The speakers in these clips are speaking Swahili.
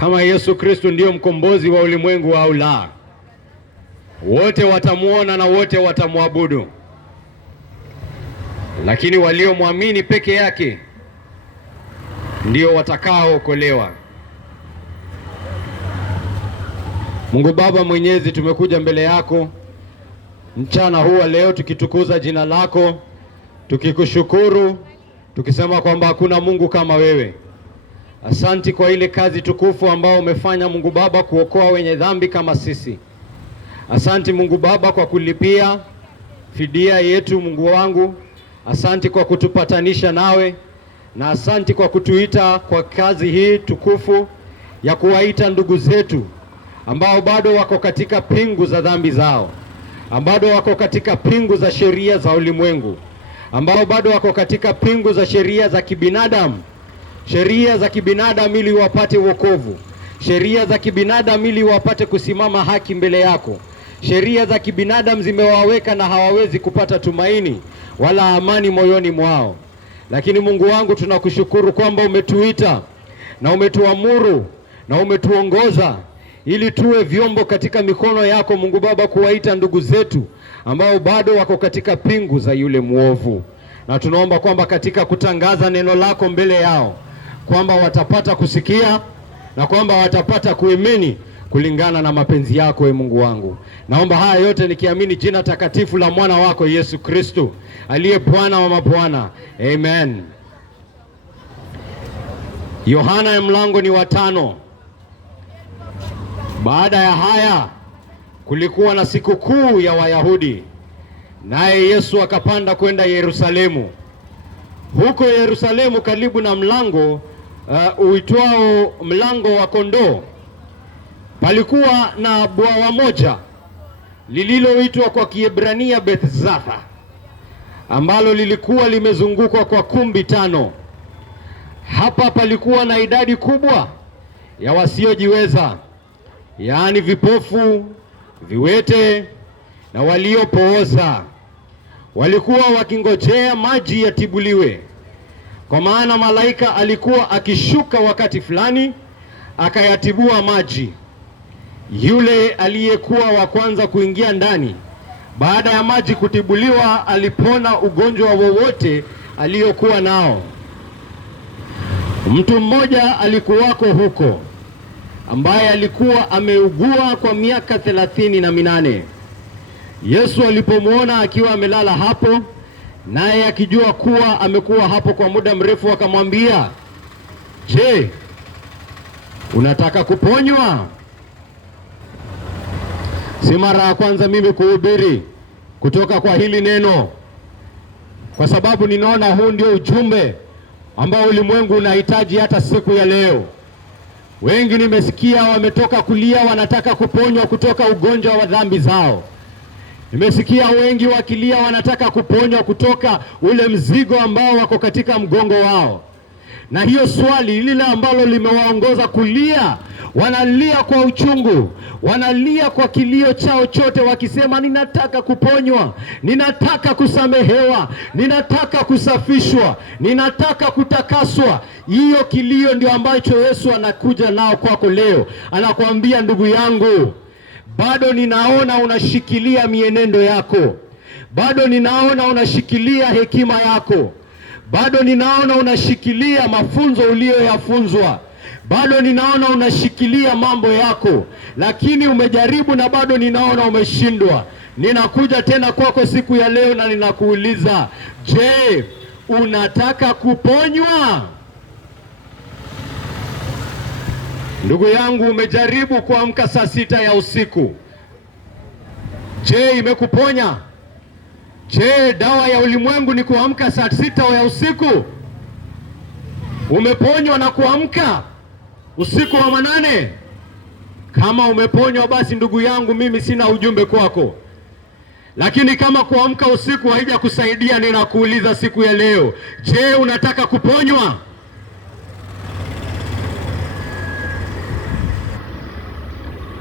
kama Yesu Kristo ndiyo mkombozi wa ulimwengu au la. Wote watamuona na wote watamwabudu, lakini waliomwamini peke yake ndio watakaookolewa. Mungu Baba Mwenyezi, tumekuja mbele yako mchana huu leo tukitukuza jina lako, tukikushukuru, tukisema kwamba hakuna Mungu kama wewe. Asanti kwa ile kazi tukufu ambao umefanya Mungu Baba, kuokoa wenye dhambi kama sisi. Asanti Mungu Baba kwa kulipia fidia yetu Mungu wangu. Asanti kwa kutupatanisha nawe, na asanti kwa kutuita kwa kazi hii tukufu ya kuwaita ndugu zetu ambao bado wako katika pingu za dhambi zao, ambao wako katika pingu za sheria za ulimwengu, ambao bado wako katika pingu za sheria za kibinadamu, sheria za kibinadamu ili wapate wokovu, sheria za kibinadamu ili wapate kusimama haki mbele yako. Sheria za kibinadamu zimewaweka na hawawezi kupata tumaini wala amani moyoni mwao. Lakini Mungu wangu, tunakushukuru kwamba umetuita na umetuamuru na umetuongoza ili tuwe vyombo katika mikono yako Mungu Baba, kuwaita ndugu zetu ambao bado wako katika pingu za yule muovu. Na tunaomba kwamba katika kutangaza neno lako mbele yao, kwamba watapata kusikia na kwamba watapata kuamini kulingana na mapenzi yako, Mungu wangu. Naomba haya yote nikiamini jina takatifu la mwana wako Yesu Kristo, aliye Bwana wa mabwana. Amen. Yohana mlango ni wa 5. Baada ya haya kulikuwa na siku kuu ya Wayahudi, naye Yesu akapanda kwenda Yerusalemu. Huko Yerusalemu karibu na mlango uitwao mlango wa kondoo, palikuwa na bwawa moja lililoitwa kwa Kiebrania Bethzatha, ambalo lilikuwa limezungukwa kwa kumbi 5. Hapa palikuwa na idadi kubwa ya wasiojiweza, yaani vipofu, viwete na waliopooza. Walikuwa wakingojea maji yatibuliwe, kwa maana malaika alikuwa akishuka wakati fulani akayatibua maji. Yule aliyekuwa wa kwanza kuingia ndani baada ya maji kutibuliwa alipona ugonjwa wowote aliokuwa nao. Mtu mmoja alikuwako huko ambaye alikuwa ameugua kwa miaka 38. Yesu alipomwona akiwa amelala hapo, naye akijua kuwa amekuwa hapo kwa muda mrefu, akamwambia, "Je, unataka kuponywa?" Si mara ya kwanza mimi kuhubiri kutoka kwa hili neno, kwa sababu ninaona huu ndio ujumbe ambao ulimwengu unahitaji hata siku ya leo. Wengi nimesikia wametoka kulia, wanataka kuponywa kutoka ugonjwa wa dhambi zao. Nimesikia wengi wakilia, wanataka kuponywa kutoka ule mzigo ambao wako katika mgongo wao. Na hiyo swali lile ambalo limewaongoza kulia, wanalia kwa uchungu, wanalia kwa kilio chao chote, wakisema, ninataka kuponywa, ninataka kusamehewa, ninataka kusafishwa, ninataka kutakaswa. Hiyo kilio ndio ambacho Yesu anakuja nao kwako leo. Anakuambia, ndugu yangu, bado ninaona unashikilia mienendo yako, bado ninaona unashikilia hekima yako, bado ninaona unashikilia mafunzo uliyoyafunzwa, bado ninaona unashikilia mambo yako, lakini umejaribu na bado ninaona umeshindwa. Ninakuja tena kwako siku ya leo na ninakuuliza, je, unataka kuponywa? Ndugu yangu, umejaribu kuamka saa 6 ya usiku. Je, imekuponya? Je, dawa ya ulimwengu ni kuamka saa 6 ya usiku? Umeponywa na kuamka usiku wa manane? Kama umeponywa, basi ndugu yangu, mimi sina ujumbe kwako. Lakini kama kuamka usiku haija kusaidia, ninakuuliza siku ya leo, je, unataka kuponywa?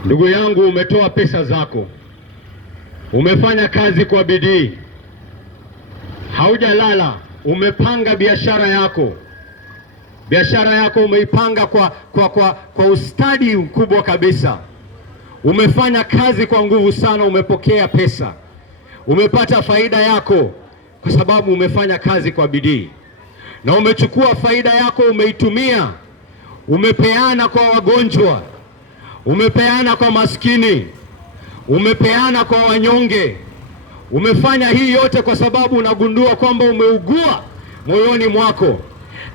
Ndugu yangu, umetoa pesa zako, umefanya kazi kwa bidii, haujalala, umepanga biashara yako, Biashara yako umeipanga kwa ustadi mkubwa kabisa. Umefanya kazi kwa nguvu sana, umepokea pesa, umepata faida yako kwa sababu umefanya kazi kwa bidii, na umechukua faida yako umeitumia, umepeana kwa wagonjwa, umepeana kwa maskini, umepeana kwa wanyonge. Umefanya hii yote kwa sababu unagundua kwamba umeugua moyoni mwako,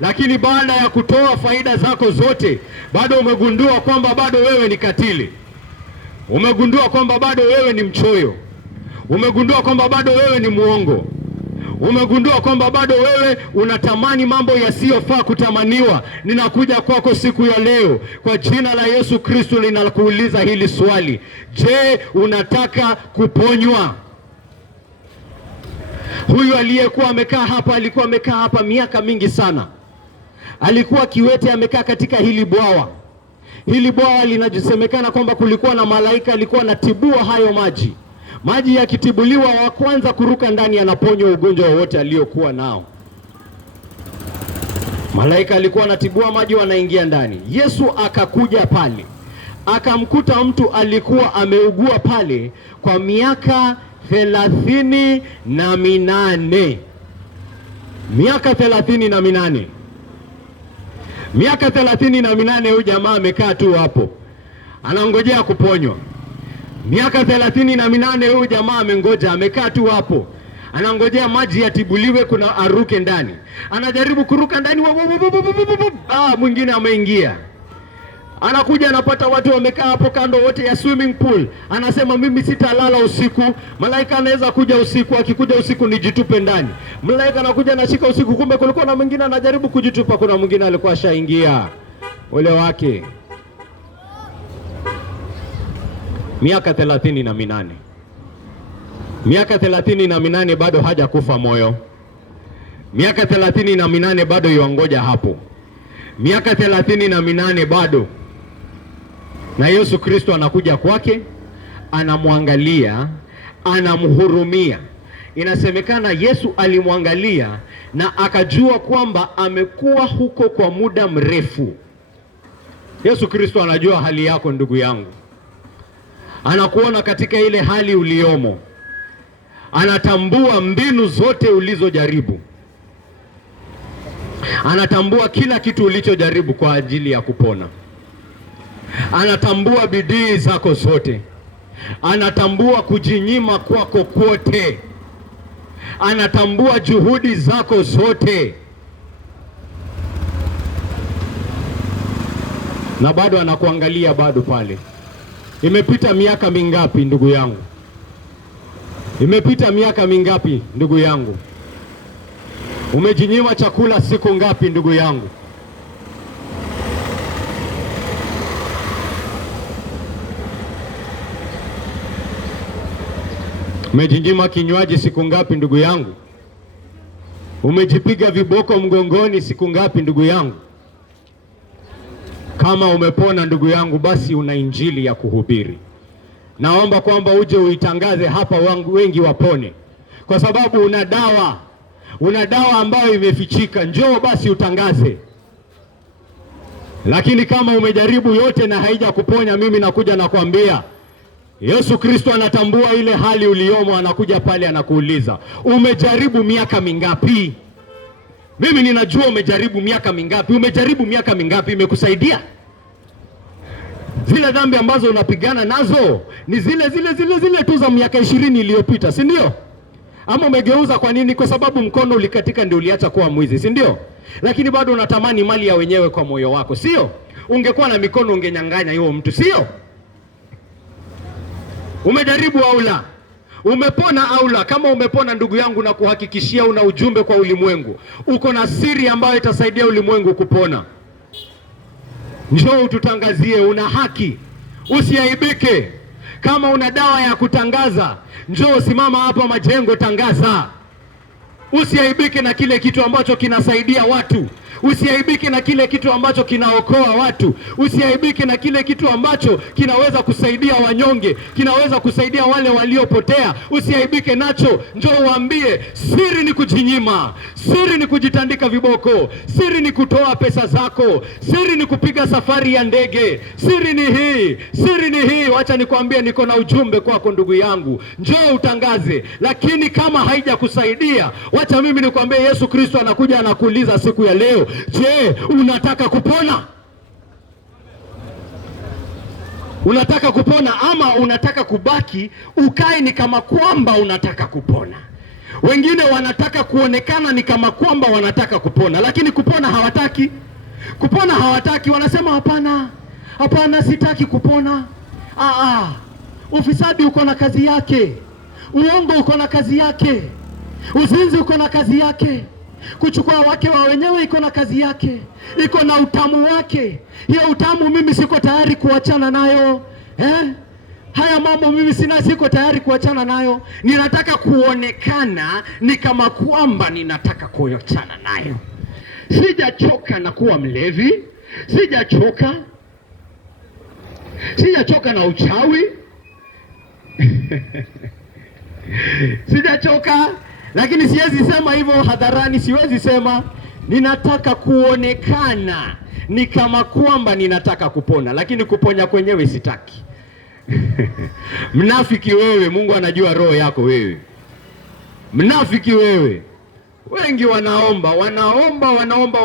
lakini baada ya kutoa faida zako zote bado umegundua kwamba bado wewe ni katili. Umegundua kwamba bado wewe ni mchoyo. Umegundua kwamba bado wewe ni muongo. Umegundua kwamba bado wewe unatamani mambo yasiyofaa kutamaniwa. Ninakuja kwako siku ya leo kwa jina la Yesu Kristo, ninakuuliza hili swali: je, unataka kuponywa? Huyu aliyekuwa amekaa hapa alikuwa amekaa hapa miaka mingi sana. Alikuwa kiwete, amekaa katika hili bwawa. Hili bwawa linajisemekana kwamba kulikuwa na malaika alikuwa anatibua hayo maji. Maji yakitibuliwa, wa kwanza kuruka ndani anaponywa ugonjwa wowote aliokuwa nao. Malaika alikuwa anatibua maji, wanaingia ndani. Yesu akakuja pale, akamkuta mtu alikuwa ameugua pale kwa miaka 38. Miaka 38. Miaka 38 huyu jamaa amekaa tu hapo anangojea kuponywa. Miaka 38 huyu jamaa amengoja, amekaa tu hapo anangojea maji yatibuliwe, kuna aruke ndani. Anajaribu kuruka ndani, mwingine ameingia. Anakuja anapata watu wamekaa hapo kando wote ya swimming pool. Anasema mimi sitalala usiku. Malaika anaweza kuja usiku, akikuja usiku nijitupe ndani. Malaika anakuja anashika usiku, kumbe kulikuwa na mwingine anajaribu kujitupa, kuna mwingine alikuwa ashaingia ule wake. Miaka 38. Miaka 38 bado haja kufa moyo. Miaka 38 bado yuangoja hapo. Miaka 38 bado. Na Yesu Kristo anakuja kwake, anamwangalia, anamhurumia. Inasemekana Yesu alimwangalia na akajua kwamba amekuwa huko kwa muda mrefu. Yesu Kristo anajua hali yako ndugu yangu. Anakuona katika ile hali uliomo. Anatambua mbinu zote ulizojaribu. Anatambua kila kitu ulichojaribu kwa ajili ya kupona. Anatambua bidii zako zote. Anatambua kujinyima kwako kwote. Anatambua juhudi zako zote. Na bado anakuangalia bado pale. Imepita miaka mingapi ndugu yangu? Imepita miaka mingapi ndugu yangu? Umejinyima chakula siku ngapi ndugu yangu? Umejinyima kinywaji siku ngapi ndugu yangu? Umejipiga viboko mgongoni siku ngapi ndugu yangu? Kama umepona ndugu yangu, basi una injili ya kuhubiri. Naomba kwamba uje uitangaze hapa, wengi wapone, kwa sababu una dawa. Una dawa ambayo imefichika. Njoo basi utangaze. Lakini kama umejaribu yote na haija kuponya, mimi nakuja na kuambia Yesu Kristo anatambua ile hali uliomo. Anakuja pale anakuuliza, umejaribu miaka mingapi? Mimi ninajua umejaribu miaka mingapi. Umejaribu miaka mingapi? Imekusaidia? Zile dhambi ambazo unapigana nazo ni zile tu za miaka 20 iliyopita, si ndio? Ama umegeuza kwa nini? Kwa sababu mkono ulikatika ndio uliacha kuwa mwizi, si ndio? Lakini bado unatamani mali ya wenyewe kwa moyo wako, sio? Ungekuwa na mikono ungenyang'anya huyo mtu, sio? Umejaribu au la? Umepona au la? Kama umepona ndugu yangu, na kuhakikishia una ujumbe kwa ulimwengu. Uko na siri ambayo itasaidia ulimwengu kupona. Njoo ututangazie, una haki. Usiaibike. Kama una dawa ya kutangaza, njoo simama hapa Majengo, tangaza. Usiaibike na kile kitu ambacho kinasaidia watu. Usiaibike na kile kitu ambacho kinaokoa watu. Usiaibike na kile kitu ambacho kinaweza kusaidia wanyonge, kinaweza kusaidia wale waliopotea. Usiaibike nacho. Njoo uambie, siri ni kujinyima, siri ni kujitandika viboko, siri ni kutoa pesa zako, siri ni kupiga safari ya ndege, siri ni hii, siri ni hii. Wacha nikwambie, niko na ujumbe kwako ndugu yangu, njoo utangaze. Lakini kama haijakusaidia, wacha mimi nikwambie, Yesu Kristo anakuja anakuuliza siku ya leo, je, unataka kupona? Unataka kupona ama unataka kubaki ukae ni kama kwamba unataka kupona? Wengine wanataka kuonekana ni kama kwamba wanataka kupona, lakini kupona hawataki. Kupona hawataki, wanasema hapana, hapana, sitaki kupona. Ufisadi uko na kazi yake, uongo uko na kazi yake, uzinzi uko na kazi yake, kuchukua wake wa wenyewe iko na kazi yake, iko na utamu wake. Hiyo utamu mimi siko tayari kuachana nayo. Haya mambo mimi siko tayari kuachana nayo. Ninataka kuonekana ni kama kwamba ninataka kuachana nayo. Sijachoka na kuwa mlevi, sijachoka na uchawi sijachoka, lakini siwezi sema hivyo hadharani, siwezi sema. Ninataka kuonekana ni kama kwamba ninataka kupona, lakini kuponya kwenyewe sitaki. Mnafiki wewe, Mungu anajua roho yako wewe. Mnafiki wewe. Wengi wanaomba,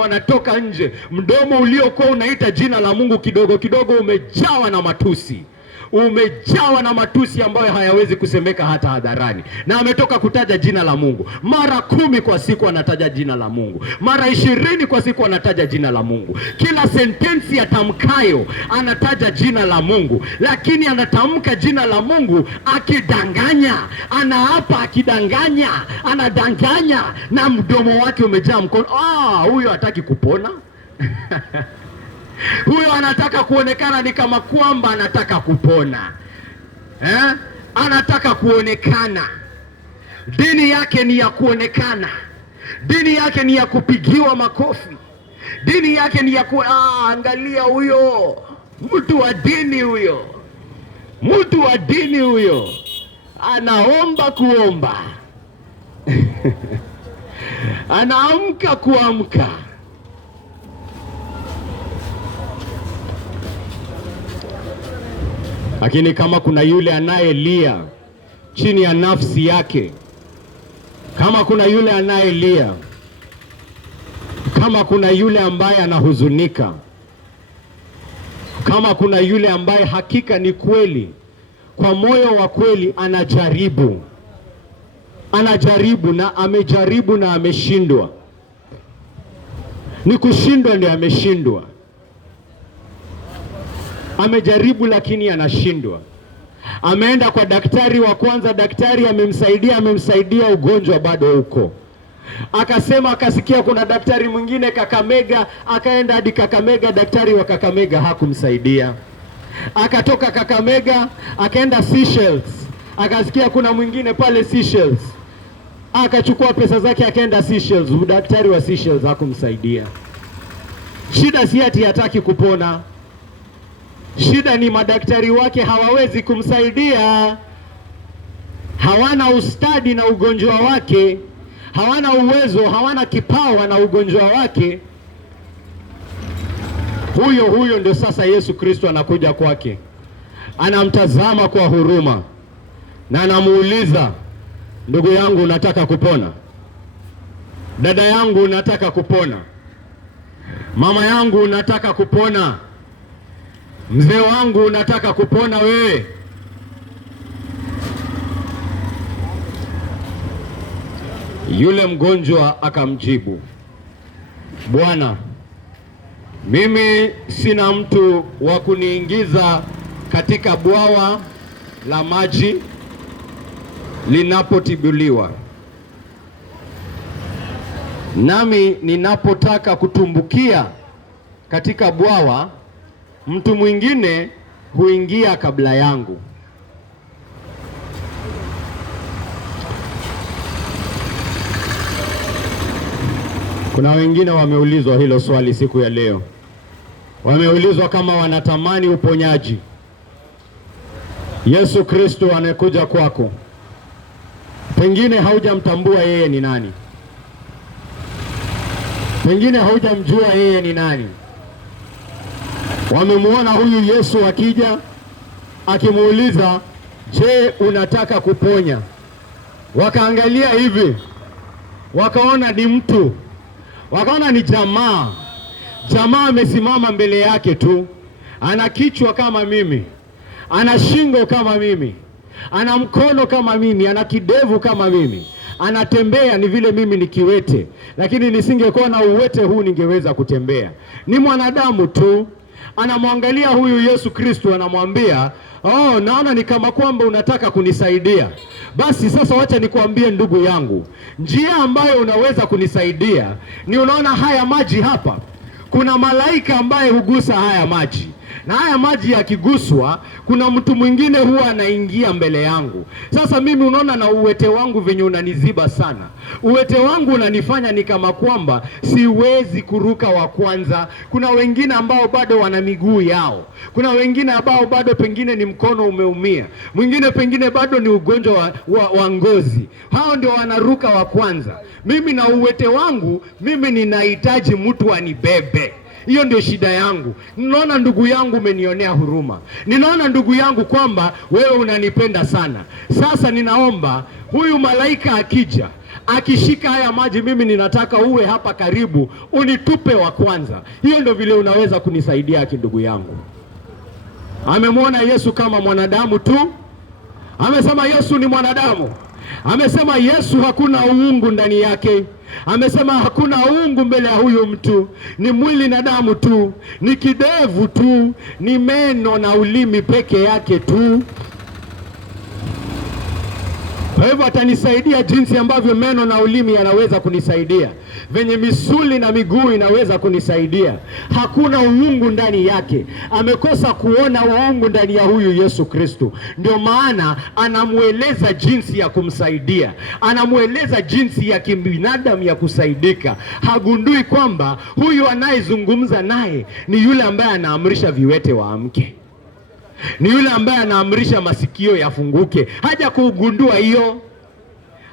wanatoka nje, mdomo uliokuwa unaita jina la Mungu kidogo kidogo umejawa na matusi. Umejawa na matusi ambayo hayawezi kusemeka hata hadharani. Na ametoka kutaja jina la Mungu mara 10 kwa siku, anataja jina la Mungu mara 20 kwa siku, anataja jina la Mungu. Kila sentensi atamkayo anataja jina la Mungu, lakini anatamka jina la Mungu akidanganya, anaapa akidanganya, anadanganya na mdomo wake umejaa mkono. Huyo hataki kupona. Huyo anataka kuonekana ni kama kwamba anataka kupona. Anataka kuonekana. Dini yake ni ya kuonekana. Dini yake ni ya kupigiwa makofi. Dini yake ni ya angalia huyo mtu wa dini huyo. Mtu wa dini huyo anaomba kuomba. Anaamka kuamka. Lakini kama kuna yule anayelia chini ya nafsi yake, kama kuna yule anayelia, kama kuna yule ambaye anahuzunika, kama kuna yule ambaye hakika ni kweli, kwa moyo wa kweli anajaribu na amejaribu na ameshindwa. Ni kushindwa ndio ameshindwa. Amejaribu lakini anashindwa. Ameenda kwa daktari wa kwanza, daktari amemsaidia, ugonjwa bado huko. Akasema akasikia kuna daktari mwingine Kakamega, akaenda hadi Kakamega, daktari wa Kakamega hakumsaidia. Akatoka Kakamega akaenda Seychelles, akasikia kuna mwingine pale Seychelles, akachukua pesa zake akaenda Seychelles, daktari wa Seychelles hakumsaidia. Shida si ati hataki kupona. Shida ni madaktari wake hawawezi kumsaidia. Hawana ustadi na ugonjwa wake, hawana uwezo, hawana kipawa na ugonjwa wake. Huyo ndio sasa Yesu Kristo anakuja kwake. Anamtazama kwa huruma na anamuuliza, ndugu yangu unataka kupona? Dada yangu unataka kupona? Mama yangu unataka kupona? Mzee wangu unataka kupona wewe? Yule mgonjwa akamjibu, Bwana, mimi sina mtu wa kuniingiza katika bwawa la maji linapotibuliwa, nami ninapotaka kutumbukia katika bwawa, mtu mwingine huingia kabla yangu. Kuna wengine wameulizwa hilo swali siku ya leo, wameulizwa kama wanatamani uponyaji. Yesu Kristo anayekuja kwako, pengine haujamtambua yeye ni nani, pengine haujamjua yeye ni nani. Wamemuona huyu Yesu akija akimuuliza, je, unataka kuponya? Wakaangalia hivi, wakaona ni mtu, wakaona ni jamaa. Jamaa amesimama mbele yake tu, ana kichwa kama mimi, ana shingo kama mimi, ana mkono kama mimi, ana kidevu kama mimi, anatembea ni vile mimi ni kiwete, lakini nisingekuwa na uwete huu ningeweza kutembea. Ni mwanadamu tu. Anamwangalia huyu Yesu Kristo, anamwambia, oh, naona ni kama kwamba unataka kunisaidia. Basi sasa wacha nikuambie ndugu yangu, njia ambayo unaweza kunisaidia ni, unaona haya maji hapa, kuna malaika ambaye hugusa haya maji, na haya maji yakiguswa, kuna mtu mwingine huwa anaingia mbele yangu. Sasa mimi unaona na uwete wangu venye unaniziba sana, uwete wangu unanifanya ni kama kwamba siwezi kuruka wa kwanza. Kuna wengine ambao bado wana miguu yao, kuna wengine ambao bado pengine ni mkono umeumia, mwingine pengine bado ni ugonjwa wa ngozi, hao ndio wanaruka wa kwanza. Mimi na uwete wangu, mimi ninahitaji mtu anibebe. Hiyo ndio shida yangu. Ninaona ndugu yangu umenionea huruma, ninaona ndugu yangu kwamba wewe unanipenda sana. Sasa ninaomba huyu malaika akija, akishika haya maji, mimi ninataka uwe hapa karibu, unitupe wa kwanza. Hiyo ndio vile unaweza kunisaidia ndugu yangu. Amemwona Yesu kama mwanadamu tu. Amesema Yesu ni mwanadamu. Amesema Yesu hakuna uungu ndani yake. Amesema hakuna uungu mbele ya huyu mtu, ni mwili na damu tu, ni kidevu tu, ni meno na ulimi peke yake tu. Kwa hivyo atanisaidia jinsi ambavyo meno na ulimi yanaweza kunisaidia, venye misuli na miguu inaweza kunisaidia. Hakuna uungu ndani yake. Amekosa kuona uungu ndani ya huyu Yesu Kristo. Ndio maana anamueleza jinsi ya kumsaidia, anamueleza jinsi ya kibinadamu ya kusaidika. Hagundui kwamba huyu anayezungumza naye ni yule ambaye anaamrisha viwete waamke, ni yule ambaye anaamrisha masikio yafunguke. Haja kugundua hiyo,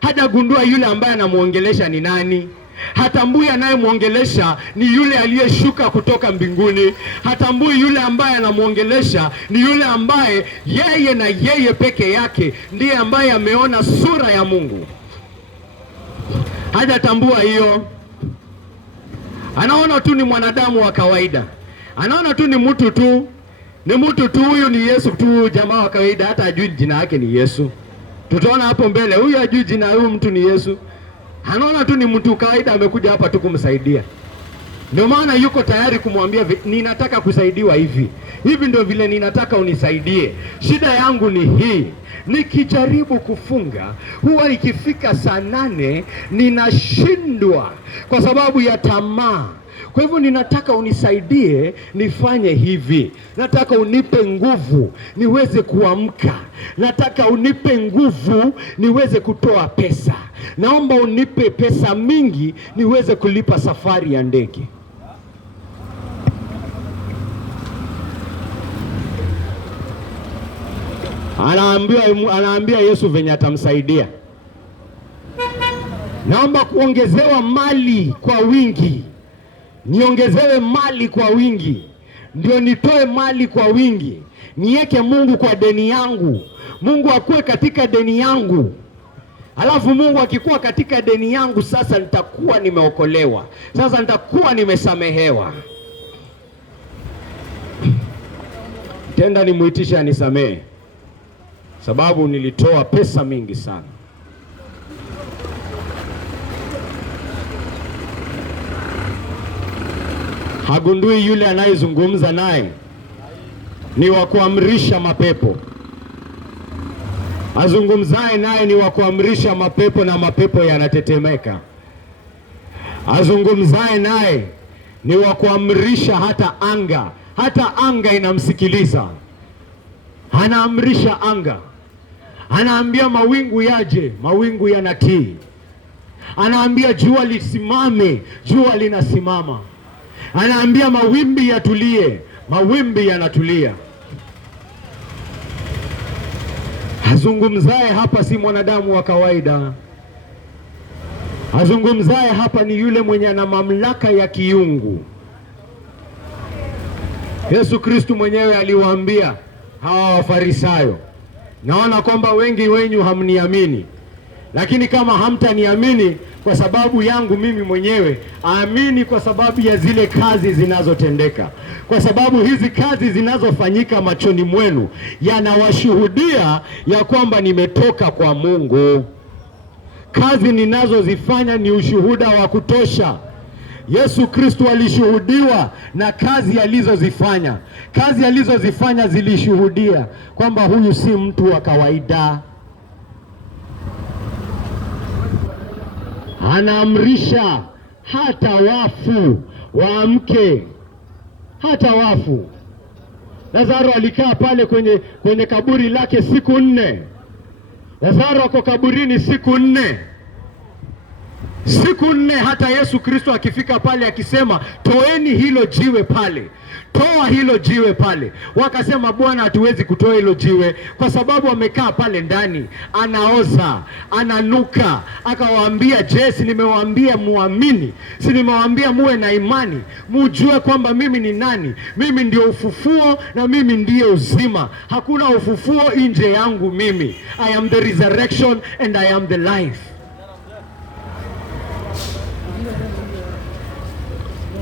haja gundua yule ambaye anamuongelesha ni nani. Hatambui anayemuongelesha ni yule aliyeshuka kutoka mbinguni. Hatambui yule ambaye anamuongelesha ni yule ambaye yeye na yeye peke yake ndiye ambaye ameona sura ya Mungu. Hajatambua hiyo. Anaona tu ni mwanadamu wa kawaida, anaona tu ni mtu tu, ni mtu tu. Huyu ni Yesu tu, jamaa wa kawaida, hata ajui jina yake ni Yesu. Tutaona hapo mbele, huyu ajui jina, huyu mtu ni Yesu. Anaona tu ni mtu kawaida, amekuja hapa tu kumsaidia. Ndio maana yuko tayari kumwambia, ninataka kusaidiwa hivi hivi, ndio vile ninataka unisaidie. Shida yangu ni hii, nikijaribu kufunga huwa ikifika saa 8 ninashindwa kwa sababu ya tamaa. Kwa hivyo ninataka unisaidie nifanye hivi. Nataka unipe nguvu niweze kuamka. Nataka unipe nguvu niweze kutoa pesa. Naomba unipe pesa mingi niweze kulipa safari ya ndege. Anaambia Yesu venye atamsaidia. Naomba kuongezewa mali kwa wingi. Niongezewe mali kwa wingi, ndio nitoe mali kwa wingi, niweke Mungu kwa deni yangu. Mungu akuwe katika deni yangu. Alafu Mungu akikuwa katika deni yangu, sasa nitakuwa nimeokolewa, sasa nitakuwa nimesamehewa. Tenda nimuitisha anisamehe, sababu nilitoa pesa mingi sana. Hagundui yule anayezungumza naye ni wa kuamrisha mapepo. Azungumzaye naye ni wa kuamrisha mapepo, na mapepo yanatetemeka. Azungumzaye naye ni wa kuamrisha hata anga inamsikiliza. Anaamrisha anga, anaambia mawingu yaje, mawingu yanatii. Anaambia jua lisimame, jua linasimama. Anaambia mawimbi yatulie, mawimbi yanatulia. Azungumzaye hapa si mwanadamu wa kawaida. Azungumzaye hapa ni yule mwenye ana mamlaka ya kiungu. Yesu Kristo mwenyewe aliwaambia hawa Wafarisayo, naona kwamba wengi wenyu hamniamini, lakini kama hamtaniamini kwa sababu yangu mimi mwenyewe, amini kwa sababu ya zile kazi zinazotendeka. Kwa sababu hizi kazi zinazofanyika machoni mwenu yanawashuhudia ya kwamba nimetoka kwa Mungu. Kazi ninazozifanya ni ushuhuda wa kutosha. Yesu Kristo alishuhudiwa na kazi alizozifanya. Kazi alizozifanya zilishuhudia kwamba huyu si mtu wa kawaida. Anaamrisha hata wafu waamke, hata wafu. Lazaro alikaa pale kwenye kaburi lake siku 4. Lazaro ako kaburini siku 4. Siku 4, hata Yesu Kristo akifika pale akisema toeni hilo jiwe pale, toa hilo jiwe pale. Wakasema Bwana, hatuwezi kutoa hilo jiwe kwa sababu amekaa pale ndani, anaoza, ananuka. Akawaambia, je, si nimewaambia muamini? Si nimewaambia muwe na imani, mujue kwamba mimi ni nani? Mimi ndio ufufuo na mimi ndiye uzima. Hakuna ufufuo nje yangu mimi. I am the resurrection and I am the life.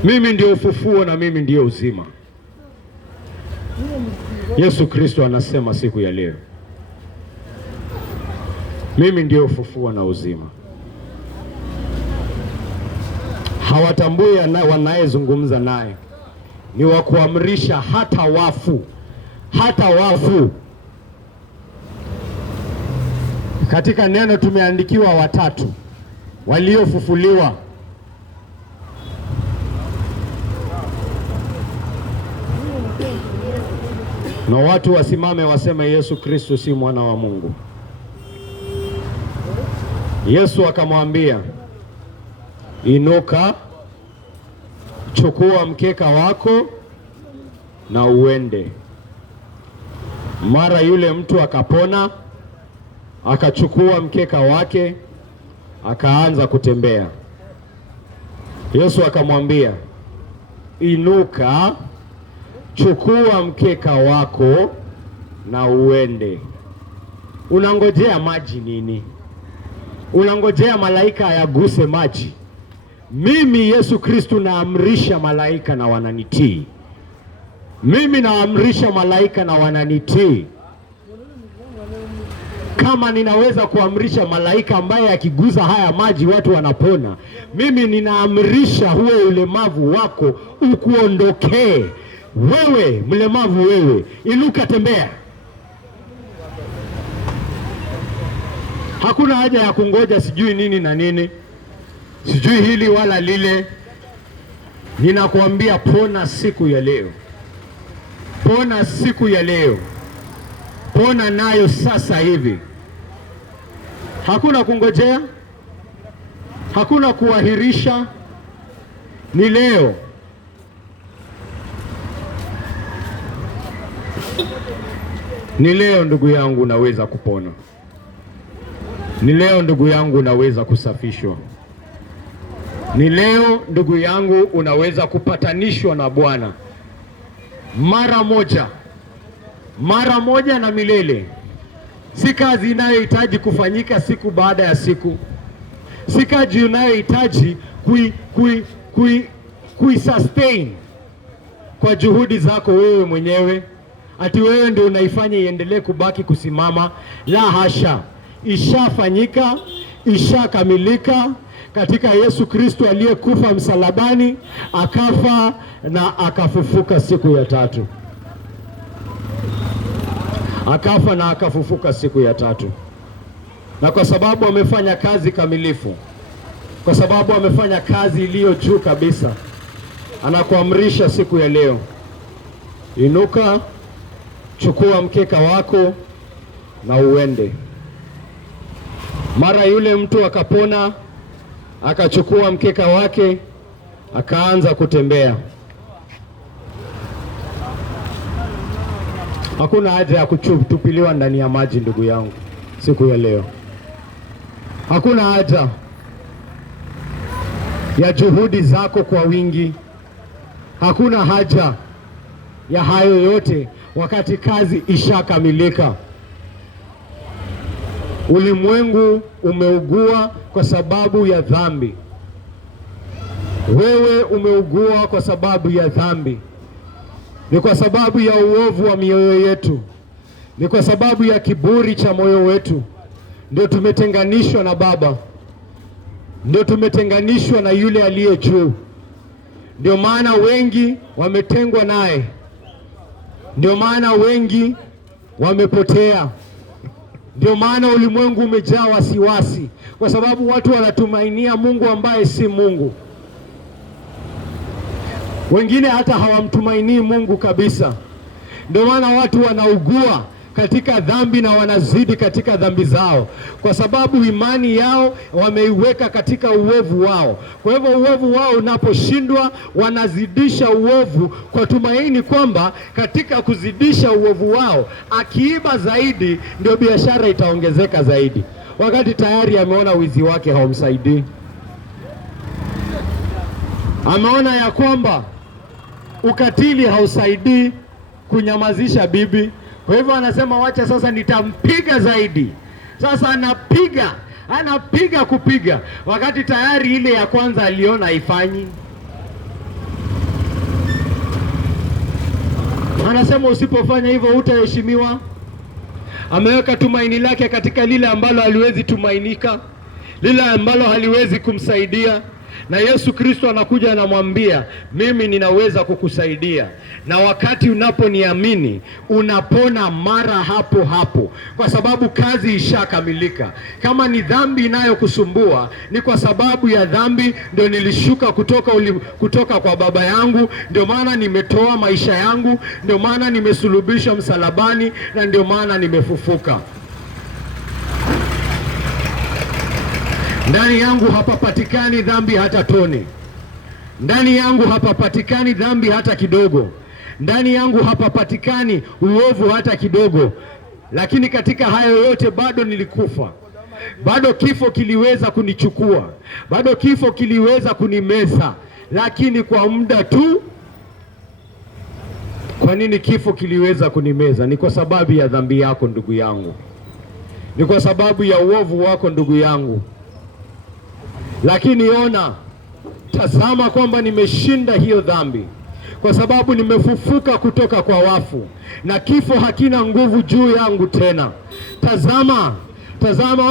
Mimi ndio ufufuo na mimi ndio uzima. Yesu Kristo anasema siku ya leo, mimi ndio ufufuo na uzima. Hawatambui wanayezungumza naye ni wa kuamrisha hata wafu, hata wafu. Katika neno tumeandikiwa watatu waliofufuliwa. Na watu wasimame waseme Yesu Kristo si mwana wa Mungu. Yesu akamwambia, inuka, chukua mkeka wako na uende. Mara yule mtu akapona, akachukua mkeka wake, akaanza kutembea. Yesu akamwambia, inuka, chukua mkeka wako na uende. Unangojea maji nini? Unangojea malaika ayaguse maji? Mimi Yesu Kristo naamrisha malaika na wananitii. Mimi naamrisha malaika na wananitii. Kama ninaweza kuamrisha malaika ambaye akiguza haya maji watu wanapona, mimi ninaamrisha huo ulemavu wako ukuondokee. Wewe mlemavu, wewe inuka, tembea. Hakuna haja ya kungoja sijui nini na nini, sijui hili wala lile. Ninakuambia pona siku ya leo. Pona siku ya leo. Pona nayo sasa hivi. Hakuna kungojea, hakuna kuahirisha. Ni leo. Ni leo ndugu yangu unaweza kupona. Ni leo ndugu yangu unaweza kusafishwa. Ni leo ndugu yangu unaweza kupatanishwa na Bwana mara moja. Mara moja na milele. Si kazi inayohitaji kufanyika siku baada ya siku. Si kazi unayohitaji sustain kwa juhudi zako wewe mwenyewe. Ati wewe ndio unaifanya iendelee kubaki kusimama. La hasha. Ishafanyika, ishakamilika katika Yesu Kristo aliyekufa msalabani, akafa na akafufuka siku ya tatu. Akafa na akafufuka siku ya tatu. Na kwa sababu amefanya kazi kamilifu, kwa sababu amefanya kazi iliyo juu kabisa, anakuamrisha siku ya leo, inuka, chukua mkeka wako na uende. Mara yule mtu akapona, akachukua mkeka wake akaanza kutembea. Hakuna haja ya kutupiliwa ndani ya maji, ndugu yangu, siku ya leo. Hakuna haja ya juhudi zako kwa wingi. Hakuna haja ya hayo yote wakati kazi ishakamilika. Ulimwengu umeugua kwa sababu ya dhambi. Wewe umeugua kwa sababu ya dhambi. Ni kwa sababu ya uovu wa mioyo yetu. Ni kwa sababu ya kiburi cha moyo wetu ndio tumetenganishwa na Baba. Ndio tumetenganishwa na yule aliye juu. Ndio maana wengi wametengwa naye. Ndio maana wengi wamepotea. Ndio maana ulimwengu umejaa wasiwasi, kwa sababu watu wanatumainia Mungu ambaye si Mungu. Wengine hata hawamtumainii Mungu kabisa. Ndio maana watu wanaugua katika dhambi na wanazidi katika dhambi zao, kwa sababu imani yao wameiweka katika uovu wao. Kwa hivyo uovu wao unaposhindwa, wanazidisha uovu kwa tumaini kwamba katika kuzidisha uovu wao, akiiba zaidi ndio biashara itaongezeka zaidi, wakati tayari ameona wizi wake haumsaidii. Ameona ya kwamba ukatili hausaidii kunyamazisha bibi. Kwa hivyo anasema wacha sasa nitampiga zaidi. Sasa anapiga kupiga, wakati tayari ile ya kwanza aliona haifanyi. Anasema usipofanya hivyo hutaheshimiwa. Ameweka tumaini lake katika lile ambalo haliwezi tumainika, lile ambalo haliwezi kumsaidia. Na Yesu Kristo anakuja anamwambia, mimi ninaweza kukusaidia, na wakati unaponiamini unapona mara hapo hapo, kwa sababu kazi ishakamilika. Kama ni dhambi inayokusumbua, ni kwa sababu ya dhambi ndio nilishuka kutoka kwa Baba yangu, ndio maana nimetoa maisha yangu, ndio maana nimesulubishwa msalabani, na ndio maana nimefufuka. Ndani yangu hapapatikani dhambi hata tone. Ndani yangu hapapatikani dhambi hata kidogo. Ndani yangu hapapatikani uovu hata kidogo. Lakini katika hayo yote bado nilikufa. Bado kifo kiliweza kunichukua. Bado kifo kiliweza kunimeza, lakini kwa muda tu. Kwa nini kifo kiliweza kunimeza? Ni kwa sababu ya dhambi yako, ndugu yangu. Ni kwa sababu ya uovu wako, ndugu yangu. Lakini ona, tazama kwamba nimeshinda hiyo dhambi, kwa sababu nimefufuka kutoka kwa wafu, na kifo hakina nguvu juu yangu tena. Tazama,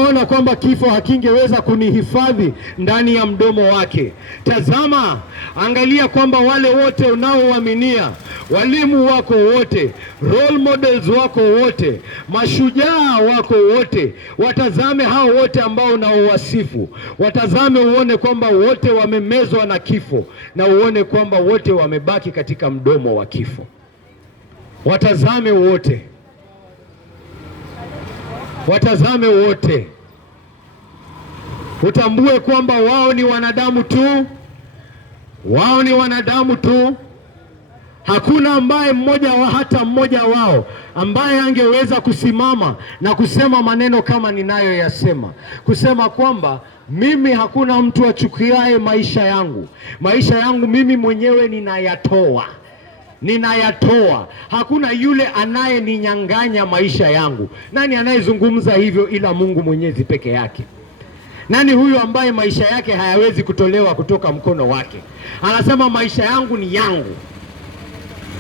ona kwamba kifo hakingeweza kunihifadhi ndani ya mdomo wake. Tazama, angalia kwamba wale wote unaowaaminia, walimu wako wote, role models wako wote, mashujaa wako wote, watazame hao wote ambao unaowasifu. Watazame uone kwamba wote wamemezwa na kifo, na uone kwamba wote wamebaki katika mdomo wa kifo. Watazame wote. Watazame wote. Utambue kwamba wao ni wanadamu tu. Wao ni wanadamu tu. Hakuna ambaye hata mmoja wao ambaye angeweza kusimama na kusema maneno kama ninayoyasema. Kusema kwamba mimi hakuna mtu achukiaye maisha yangu. Maisha yangu mimi mwenyewe ninayatoa. Hakuna yule anayeninyang'anya maisha yangu. Nani anayezungumza hivyo ila Mungu Mwenyezi peke yake? Nani huyu ambaye maisha yake hayawezi kutolewa kutoka mkono wake? Anasema maisha yangu ni yangu.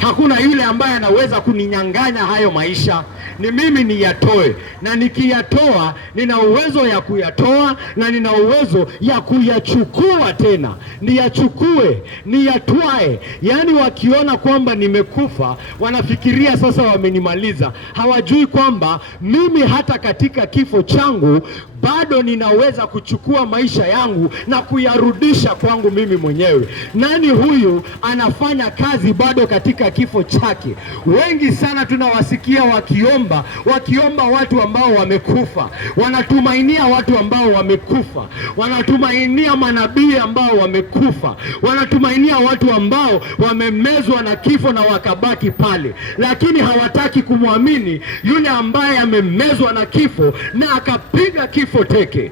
Hakuna yule ambaye anaweza kuninyang'anya hayo maisha. Ni mimi niyatoe, na nikiyatoa nina uwezo ya kuyatoa, na nina uwezo ya kuyachukua tena. Niyachukue, niyatwae. Yaani wakiona kwamba nimekufa, wanafikiria sasa wamenimaliza. Hawajui kwamba mimi hata katika kifo changu bado ninaweza kuchukua maisha yangu na kuyarudisha kwangu mimi mwenyewe. Nani huyu anafanya kazi bado katika kifo chake? Wengi sana tunawasikia wakiomba wakiomba watu ambao wamekufa, wanatumainia watu ambao wamekufa, wanatumainia manabii ambao wamekufa, wanatumainia watu ambao wamemezwa na kifo na wakabaki pale, lakini hawataki kumwamini yule ambaye amemezwa na kifo na akapiga kifo teke.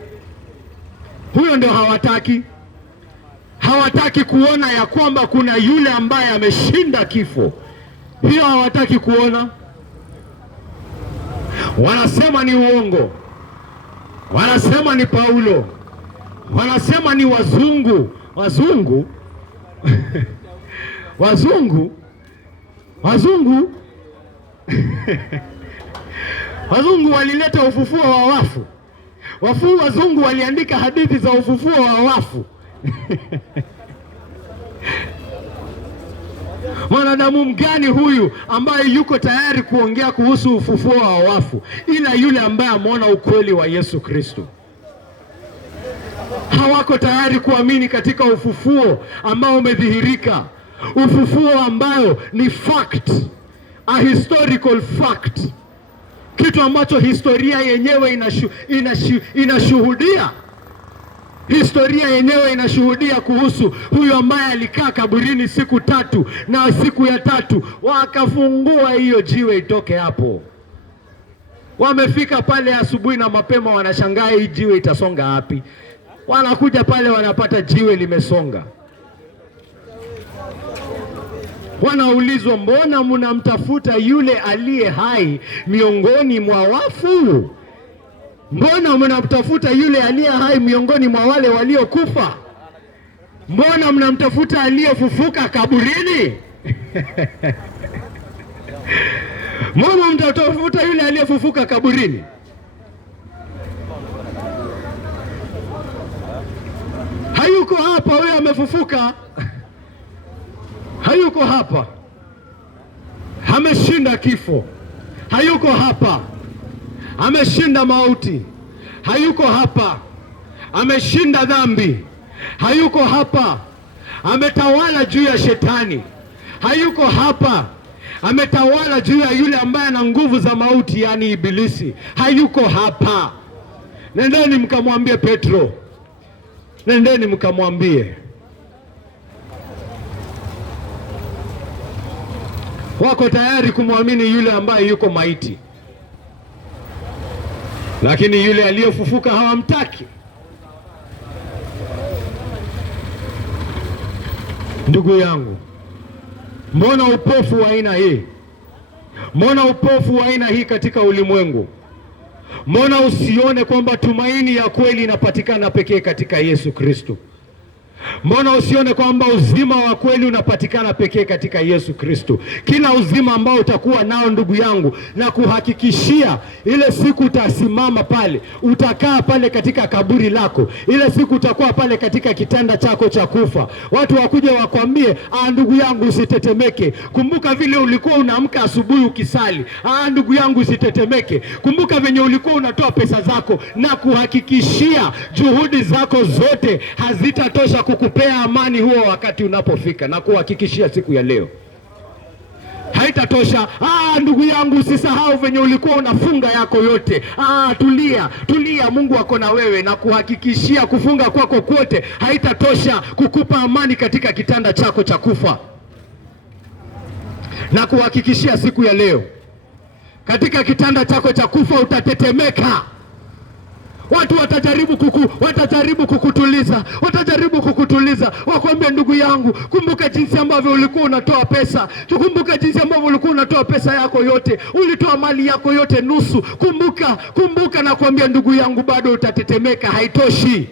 Huyo ndio hawataki. Hawataki kuona ya kwamba kuna yule ambaye ameshinda kifo. Hiyo hawataki kuona. Wanasema ni uongo, wanasema ni Paulo, wanasema ni wazungu. Wazungu wazungu wazungu walileta ufufuo wa wafu. Wazungu waliandika hadithi za ufufuo wa wafu. Mwanadamu mgani huyu ambaye yuko tayari kuongea kuhusu ufufuo wa wafu, ila yule ambaye ameona ukweli wa Yesu Kristo? Hawako tayari kuamini katika ufufuo ambao umedhihirika, ufufuo ambayo ni fact, a historical fact, kitu ambacho historia yenyewe inashuhudia. Historia yenyewe inashuhudia kuhusu huyu ambaye alikaa kaburini siku 3 na siku ya 3 wakafungua hiyo jiwe itoke hapo. Wamefika pale asubuhi na mapema, wanashangaa hii jiwe itasonga wapi? Wanakuja pale wanapata jiwe limesonga. Wanaulizwa, mbona mnamtafuta yule aliye hai miongoni mwa wafu? Mbona mnamtafuta yule aliye hai miongoni mwa wale waliokufa? Mbona mnamtafuta aliyefufuka kaburini? Mbona mnamtafuta yule aliyefufuka kaburini? Hayuko hapa, huyo amefufuka. Hayuko hapa. Ameshinda kifo. Hayuko hapa. Ameshinda mauti. Hayuko hapa. Ameshinda dhambi. Hayuko hapa. Ametawala juu ya shetani. Hayuko hapa. Ametawala juu ya yule ambaye ana nguvu za mauti, yani Ibilisi. Hayuko hapa. Nendeni mkamwambie Petro. Nendeni mkamwambie. Wako tayari kumwamini yule ambaye yuko maiti, lakini yule aliyefufuka hawamtaki. Ndugu yangu, mbona upofu wa aina hii? Mbona upofu wa aina hii katika ulimwengu? Mbona usione kwamba tumaini ya kweli inapatikana pekee katika Yesu Kristo? Mbona usione kwamba uzima wa kweli unapatikana pekee katika Yesu Kristo? Kila uzima ambao utakuwa nao, ndugu yangu, na kuhakikishia ile siku utasimama pale, utakaa pale katika kaburi lako, ile siku utakuwa pale katika kitanda chako cha kufa, watu wakuja wakwambie, ndugu yangu usitetemeke, kumbuka vile ulikuwa unaamka asubuhi ukisali. Ndugu yangu usitetemeke, kumbuka venye ulikuwa unatoa pesa zako, na kuhakikishia juhudi zako zote hazitatosha kukupea amani huo wakati unapofika, na kuhakikishia siku ya leo haitatosha. Ndugu yangu usisahau venye ulikuwa unafunga yako yote. Tulia, Mungu ako na wewe, na kuhakikishia kufunga kwako kwote haitatosha kukupa amani katika kitanda chako cha kufa, na kuhakikishia siku ya leo katika kitanda chako cha kufa utatetemeka. Watu watajaribu kukutuliza, wakwambia, ndugu yangu, kumbuka jinsi ambavyo ulikuwa unatoa pesa. Kumbuka jinsi ambavyo ulikuwa unatoa pesa yako yote, ulitoa mali yako yote nusu. Kumbuka na kuambia, ndugu yangu, bado utatetemeka. Haitoshi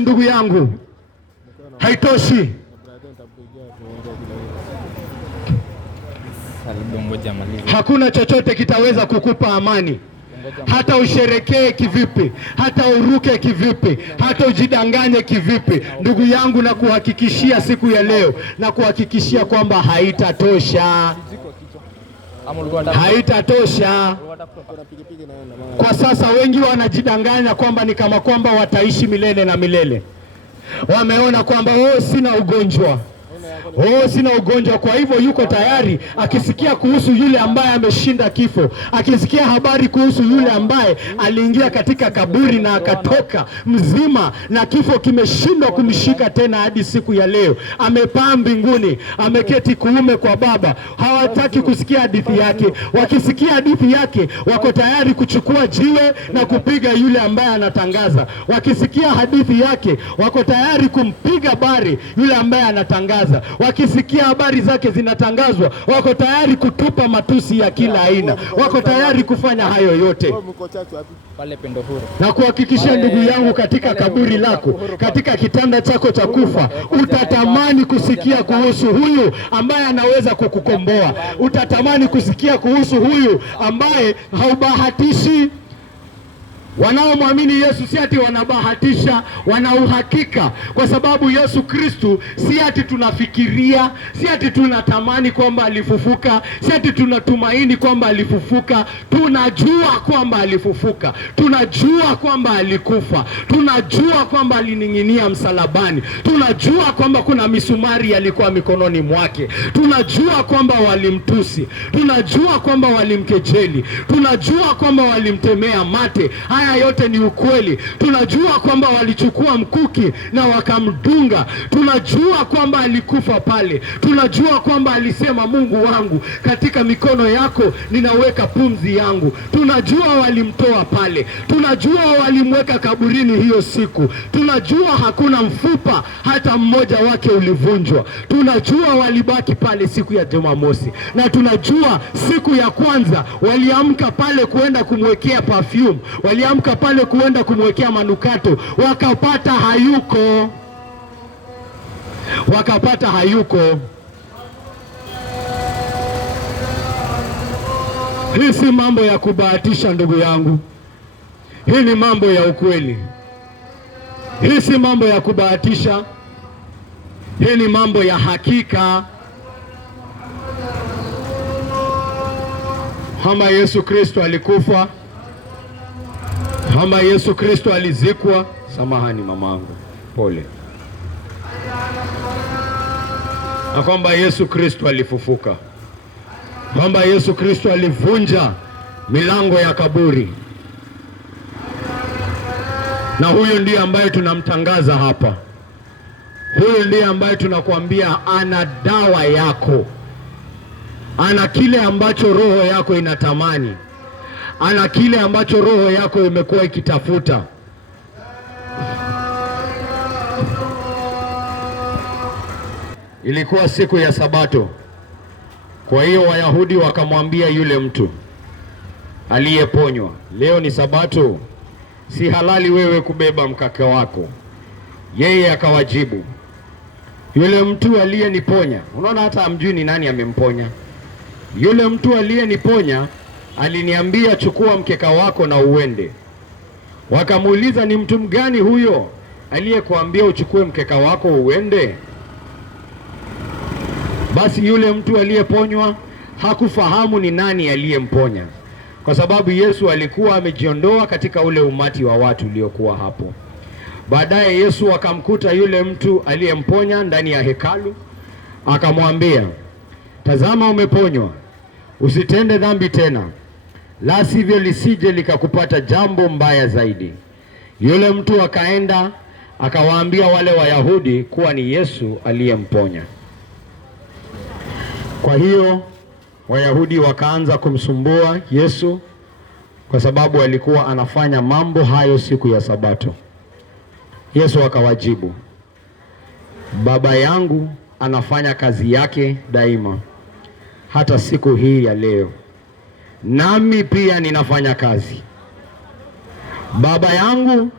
ndugu yangu, haitoshi. Hakuna chochote kitaweza kukupa amani. Hata usherekee kivipi, hata uruke kivipi, hata ujidanganye kivipi, ndugu yangu, na kuhakikishia siku ya leo, na kuhakikishia kwamba haitatosha. Haitatosha. Kwa sasa wengi wanajidanganya kwamba ni kama kwamba wataishi milele na milele. Wameona kwamba sina ugonjwa, Oh, sina ugonjwa. Kwa hivyo yuko tayari, akisikia kuhusu yule ambaye ameshinda kifo, akisikia habari kuhusu yule ambaye aliingia katika kaburi na akatoka mzima na kifo kimeshindwa kumshika tena hadi siku ya leo. Amepaa mbinguni, ameketi kuume kwa Baba. Hawataki kusikia hadithi yake. Wakisikia hadithi yake, wako tayari kuchukua jiwe na kupiga yule ambaye anatangaza. Wakisikia hadithi yake, wako tayari kumpiga bari yule ambaye anatangaza. Wakisikia habari zake zinatangazwa, wako tayari kutupa matusi ya kila aina. Wako tayari kufanya hayo yote. Na kuhakikishia ndugu yangu, katika kaburi lako, katika kitanda chako cha kufa, utatamani kusikia kuhusu huyu ambaye anaweza kukukomboa. Utatamani kusikia kuhusu huyu ambaye haubahatishi. Wanaomwamini Yesu si ati wanabahatisha, wana uhakika, kwa sababu Yesu Kristu si ati tunafikiria, si ati tunatamani kwamba alifufuka, si ati tunatumaini kwamba alifufuka. Tunajua kwamba alifufuka, tunajua kwamba alikufa, tunajua kwamba alining'inia msalabani, tunajua kwamba kuna misumari yalikuwa mikononi mwake, tunajua kwamba walimtusi, tunajua kwamba walimkejeli, tunajua kwamba walimtemea mate. Haya yote ni ukweli. Tunajua kwamba walichukua mkuki na wakamdunga. Tunajua kwamba alikufa pale. Tunajua kwamba alisema, Mungu wangu, katika mikono yako ninaweka pumzi yangu. Tunajua walimtoa pale. Tunajua walimweka kaburini hiyo siku. Tunajua hakuna mfupa hata mmoja wake ulivunjwa. Tunajua walibaki pale siku ya Jumamosi. Na tunajua siku ya kwanza waliamka pale kuenda kumwekea perfume, waliamka pale kuenda kumwekea manukato, wakapata hayuko. Wakapata hayuko. Hii si mambo ya kubahatisha ndugu yangu. Hii ni mambo ya ukweli. Hii si mambo ya kubahatisha. Hii ni mambo ya hakika. Kama Yesu Kristo alikufa, kama Yesu Kristo alizikwa, samahani mamangu, pole, na kwamba Yesu Kristo alifufuka, kwamba Yesu Kristo alivunja milango ya kaburi, na huyo ndiye ambaye tunamtangaza hapa. Huyo ndiye ambaye tunakuambia ana dawa yako, ana kile ambacho roho yako inatamani, ana kile ambacho roho yako imekuwa ikitafuta. Ilikuwa siku ya Sabato. Kwa hiyo Wayahudi wakamwambia yule mtu aliyeponywa, leo ni Sabato, si halali wewe kubeba mkaka wako. Yeye akawajibu, yule mtu aliyeniponya, unaona hata hamjui ni nani amemponya. Yule mtu aliyeniponya aliniambia, chukua mkeka wako na uende. Wakamuuliza, ni mtu mgani huyo aliyekuambia uchukue mkeka wako uende? Basi yule mtu aliyeponywa hakufahamu ni nani aliyemponya, kwa sababu Yesu alikuwa amejiondoa katika ule umati wa watu uliokuwa hapo. Baadaye Yesu akamkuta yule mtu aliyemponya ndani ya hekalu, akamwambia, tazama, umeponywa, usitende dhambi tena, la sivyo lisije likakupata jambo mbaya zaidi. Yule mtu akaenda akawaambia wale Wayahudi kuwa ni Yesu aliyemponya. Kwa hiyo Wayahudi wakaanza kumsumbua Yesu kwa sababu alikuwa anafanya mambo hayo siku ya Sabato. Yesu akawajibu, Baba yangu anafanya kazi yake daima, hata siku hii ya leo, nami pia ninafanya kazi. Baba yangu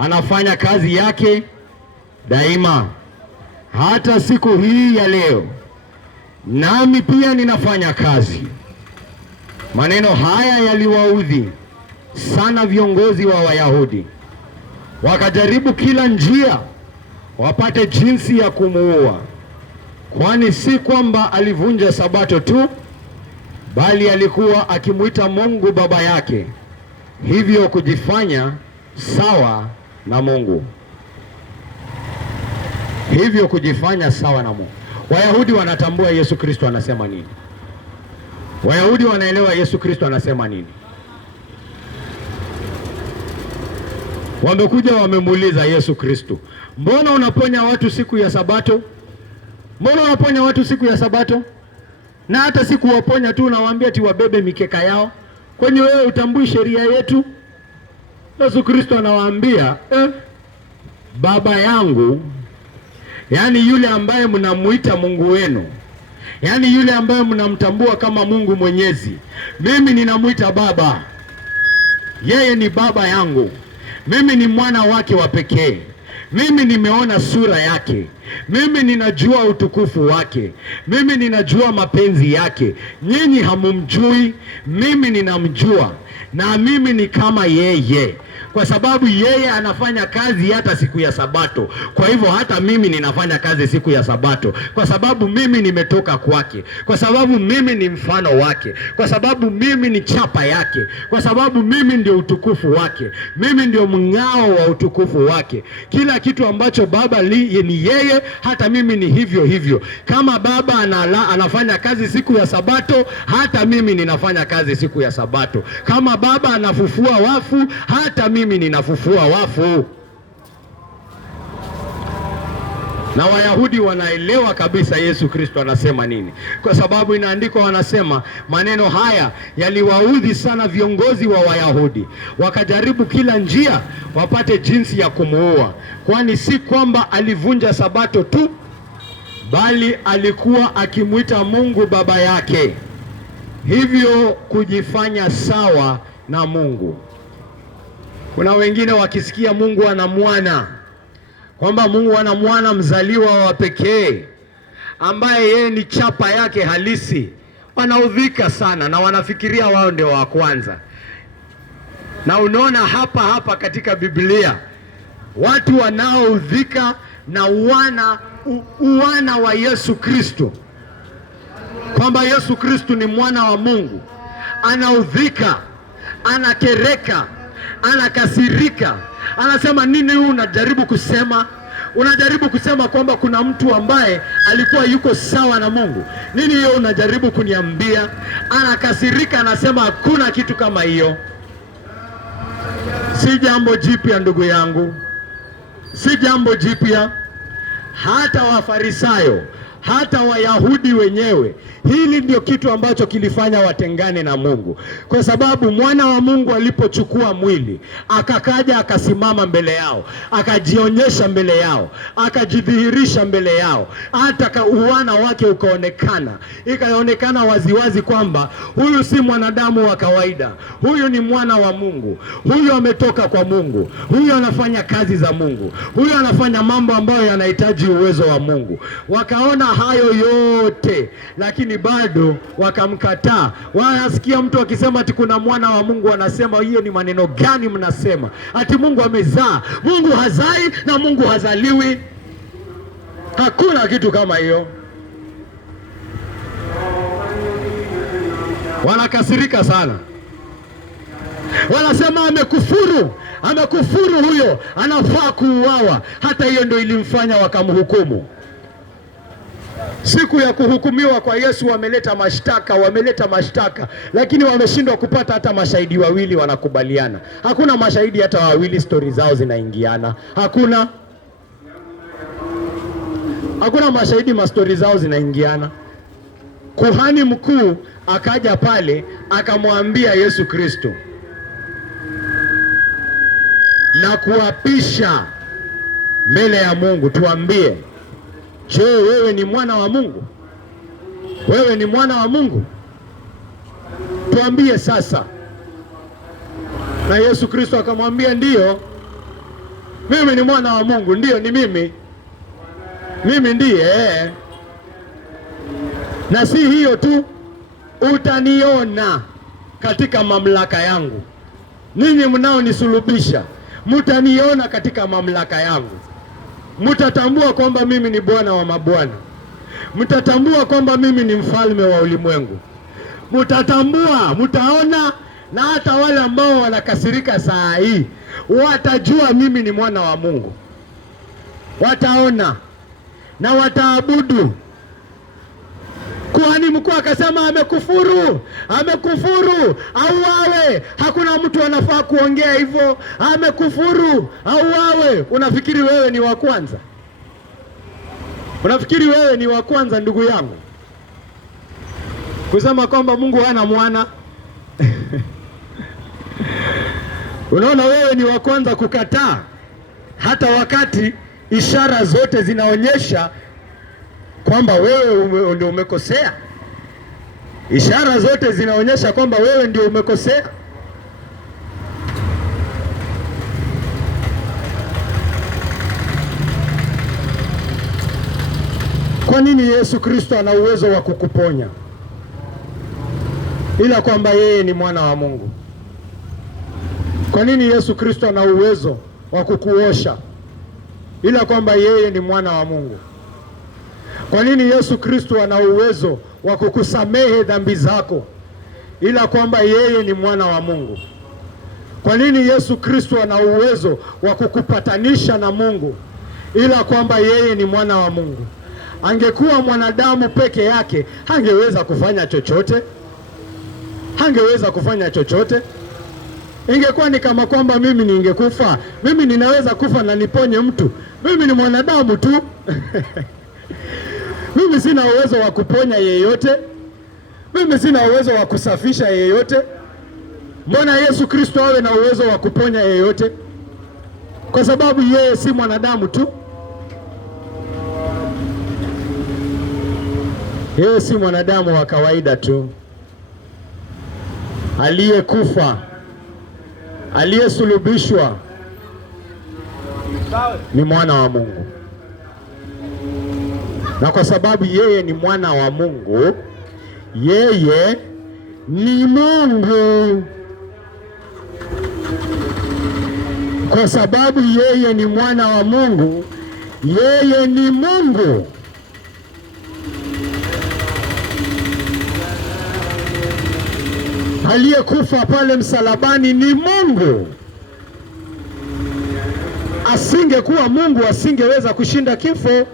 anafanya kazi yake daima, hata siku hii ya leo, nami pia ninafanya kazi. Maneno haya yaliwaudhi sana viongozi wa Wayahudi. Wakajaribu kila njia wapate jinsi ya kumuua, kwani si kwamba alivunja Sabato tu, bali alikuwa akimuita Mungu baba yake, hivyo kujifanya sawa na Mungu. hivyo kujifanya sawa na Mungu. Wayahudi wanatambua Yesu Kristo anasema nini. Wayahudi wanaelewa Yesu Kristo anasema nini. Wamekuja wamemuuliza Yesu Kristo, mbona unaponya watu siku ya Sabato? Mbona unaponya watu siku ya Sabato? Na hata siku waponya tu unawaambia ati wabebe mikeka yao. Kwani wewe utambui sheria yetu? Yesu Kristo anawaambia Baba yangu, yani yule ambaye mnamuita Mungu wenu, yani yule ambaye mnamtambua kama Mungu Mwenyezi, mimi ninamuita Baba. Yeye ni Baba yangu. Mimi ni mwana wake wa pekee. Mimi nimeona sura yake. Mimi ninajua utukufu wake. Mimi ninajua mapenzi yake. Nyinyi hamumjui, mimi ninamjua. Na mimi ni kama yeye, kwa sababu yeye anafanya kazi hata siku ya Sabato. Kwa hivyo hata mimi ninafanya kazi siku ya Sabato, kwa sababu mimi nimetoka kwake, kwa sababu mimi ni mfano wake, kwa sababu mimi ni chapa yake, kwa sababu mimi ndio utukufu wake, mimi ndio mng'ao wa utukufu wake. Kila kitu ambacho Baba ni yeye, hata mimi ni hivyo hivyo. Kama Baba anafanya kazi siku ya Sabato, hata mimi ninafanya kazi siku ya Sabato. Kama Baba anafufua wafu, hata mimi ninafufua wafu. Na Wayahudi wanaelewa kabisa Yesu Kristo anasema nini, kwa sababu inaandikwa, wanasema maneno haya yaliwaudhi sana viongozi wa Wayahudi, wakajaribu kila njia wapate jinsi ya kumuua, kwani si kwamba alivunja Sabato tu, bali alikuwa akimuita Mungu Baba yake, hivyo kujifanya sawa na Mungu. Kuna wengine wakisikia Mungu ana mwana, kwamba Mungu ana mwana mzaliwa wa pekee ambaye yeye ni chapa yake halisi, wanaudhika sana na wanafikiria wao ndio wa kwanza. Na unaona hapa katika Biblia watu wanaoudhika na uwana wa Yesu Kristo, kwamba Yesu Kristo ni mwana wa Mungu, anaudhika, anakereka, anakasirika. Anasema, nini huu unajaribu kusema? Unajaribu kusema kwamba kuna mtu ambaye alikuwa yuko sawa na Mungu? Nini hiyo unajaribu kuniambia? Anakasirika, anasema hakuna kitu kama hiyo. Si jambo jipya ndugu yangu, si jambo jipya. Hata Wafarisayo, hata Wayahudi wenyewe, hili ndio kitu ambacho kilifanya watengane na Mungu, kwa sababu mwana wa Mungu alipochukua mwili akakaja akasimama mbele yao, akajionyesha mbele yao, akajidhihirisha mbele yao, hata uwana wake ukaonekana, ikaonekana waziwazi kwamba huyu si mwanadamu wa kawaida, huyu ni mwana wa Mungu, huyu ametoka kwa Mungu, huyu anafanya kazi za Mungu, huyu anafanya mambo ambayo yanahitaji uwezo wa Mungu. Wakaona hayo yote, lakini bado wakamkataa. Wanasikia mtu akisema ati kuna mwana wa Mungu, wanasema hiyo ni maneno gani mnasema? Ati Mungu amezaa? Mungu hazai na Mungu hazaliwi. Hakuna kitu kama hiyo. Wanakasirika sana, wanasema amekufuru, amekufuru, huyo anafaa kuuawa. Hata hiyo ndio ilimfanya wakamhukumu. Siku ya kuhukumiwa kwa Yesu wameleta mashtaka, lakini wameshindwa kupata hata mashahidi wawili wanakubaliana. Hakuna mashahidi hata wawili stori zao zinaingiana. Hakuna mashahidi mastori zao zinaingiana. Kuhani mkuu akaja pale akamwambia Yesu Kristo na kuapisha mbele ya Mungu, tuambie, je, wewe ni mwana wa Mungu? Wewe ni mwana wa Mungu? Tuambie sasa. Na Yesu Kristo akamwambia, ndiyo, mimi ni mwana wa Mungu, ndiyo, ni mimi ndiye. Na si hiyo tu, utaniona katika mamlaka yangu. Ninyi mnaonisulubisha, mtaniona katika mamlaka yangu. Mtatambua kwamba mimi ni Bwana wa mabwana. Mtatambua kwamba mimi ni mfalme wa ulimwengu. Mtatambua, mtaona, na hata wale ambao wanakasirika saa hii watajua mimi ni mwana wa Mungu. Wataona na wataabudu. Kuhani mkuu akasema amekufuru, amekufuru, auawe. Hakuna mtu anafaa kuongea hivyo, amekufuru, auawe. Unafikiri wewe ni wa kwanza? Unafikiri wewe ni wa kwanza, ndugu yangu, kusema kwamba Mungu hana mwana? Unaona, wewe ni wa kwanza kukataa, hata wakati ishara zote zinaonyesha kwamba wewe ndio umekosea. Ishara zote zinaonyesha kwamba wewe ndio umekosea. Kwa nini Yesu Kristo ana uwezo wa kukuponya? Ila kwamba yeye ni mwana wa Mungu. Kwa nini Yesu Kristo ana uwezo wa kukuosha? Ila kwamba yeye ni mwana wa Mungu. Kwa nini Yesu Kristo ana uwezo wa kukusamehe dhambi zako? Ila kwamba yeye ni mwana wa Mungu. Kwa nini Yesu Kristo ana uwezo wa kukupatanisha na Mungu? Ila kwamba yeye ni mwana wa Mungu. Angekuwa mwanadamu peke yake, hangeweza kufanya chochote. Hangeweza kufanya chochote. Ingekuwa ni kama kwamba mimi ningekufa. Mimi ninaweza kufa na niponye mtu. Mimi ni mwanadamu tu. Mimi sina uwezo wa kuponya yeyote. Mimi sina uwezo wa kusafisha yeyote. Mbona Yesu Kristo awe na uwezo wa kuponya yeyote? Kwa sababu yeye si mwanadamu tu. Yeye si mwanadamu wa kawaida tu, aliyekufa, aliyesulubishwa. Ni mwana wa Mungu. Na kwa sababu yeye ni mwana wa Mungu, yeye ni Mungu. Kwa sababu yeye ni mwana wa Mungu, yeye ni Mungu. Aliyekufa pale msalabani ni Mungu. Asingekuwa Mungu, asingeweza kushinda kifo.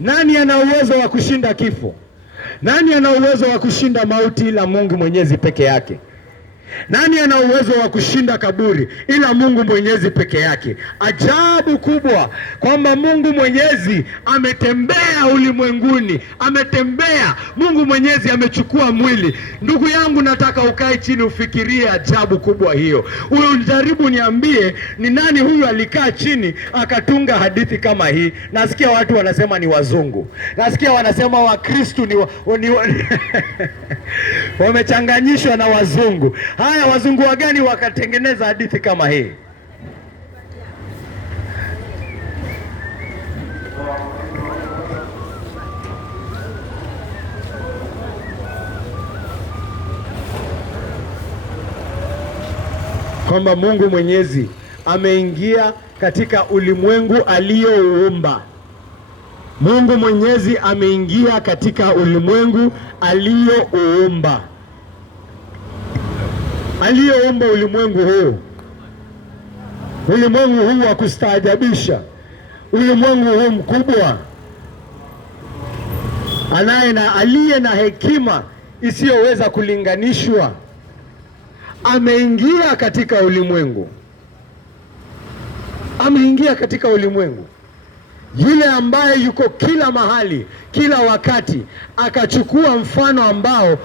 Nani ana uwezo wa kushinda kifo? Nani ana uwezo wa kushinda mauti ila Mungu Mwenyezi peke yake? Nani ana uwezo wa kushinda kaburi ila Mungu Mwenyezi peke yake? Ajabu kubwa kwamba Mungu Mwenyezi ametembea ulimwenguni, ametembea. Mungu Mwenyezi amechukua mwili. Ndugu yangu, nataka ukae chini ufikirie ajabu kubwa hiyo. Ujaribu niambie ni nani huyu alikaa chini akatunga hadithi kama hii. Nasikia watu wanasema ni wazungu. Nasikia wanasema Wakristo ni wamechanganyishwa na wazungu. Haya, wazungu wagani wakatengeneza hadithi kama hii? Kwamba Mungu Mwenyezi ameingia katika ulimwengu alioumba. Mungu Mwenyezi ameingia katika ulimwengu alioumba. Aliyeumba ulimwengu huu, ulimwengu huu wa kustaajabisha, ulimwengu huu mkubwa, aliye na hekima isiyoweza kulinganishwa, ameingia katika ulimwengu. Ameingia katika ulimwengu. Yule ambaye yuko kila mahali, kila wakati, akachukua mfano ambao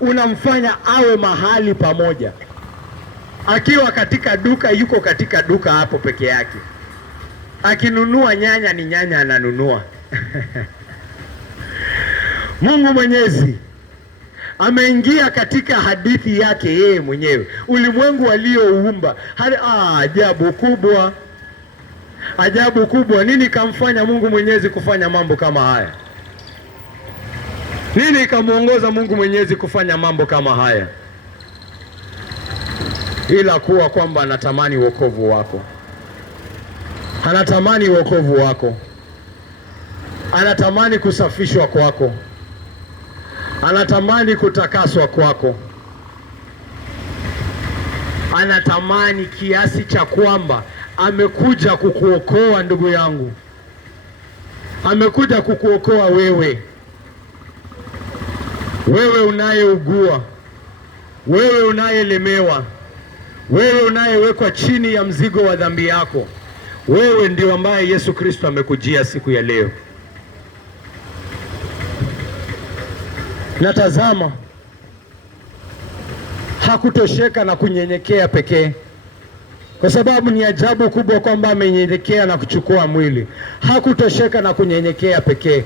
unamfanya awe mahali pamoja. Akiwa katika duka, yuko katika duka hapo peke yake. Akinunua nyanya, ni nyanya ananunua. Mungu Mwenyezi ameingia katika hadithi yake yeye mwenyewe, ulimwengu alioumba. Ajabu kubwa. Ajabu kubwa. Nini kamfanya Mungu Mwenyezi kufanya mambo kama haya? Nini kamuongoza Mungu Mwenyezi kufanya mambo kama haya? Ila kuwa kwamba anatamani wokovu wako. Anatamani wokovu wako. Anatamani kusafishwa kwako. Anatamani kutakaswa kwako. Anatamani kiasi cha kwamba amekuja kukuokoa ndugu yangu. Amekuja kukuokoa wewe, wewe unayeugua, wewe unayelemewa, wewe unayewekwa chini ya mzigo wa dhambi yako. Wewe ndio ambaye Yesu Kristo amekujia siku ya leo. Na tazama, hakutosheka na kunyenyekea pekee, kwa sababu ni ajabu kubwa kwamba amenyenyekea na kuchukua mwili. Hakutosheka na kunyenyekea pekee,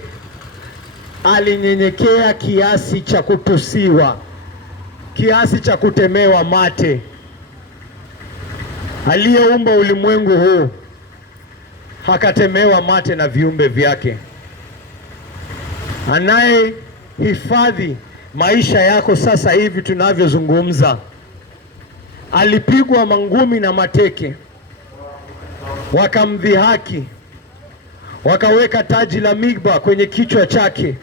alinyenyekea kiasi cha kutusiwa, kiasi cha kutemewa mate. Aliyeumba ulimwengu huu akatemewa mate na viumbe vyake. Anayehifadhi maisha yako sasa hivi tunavyozungumza alipigwa mangumi na mateke, wakamdhihaki, wakaweka taji la miiba kwenye kichwa chake.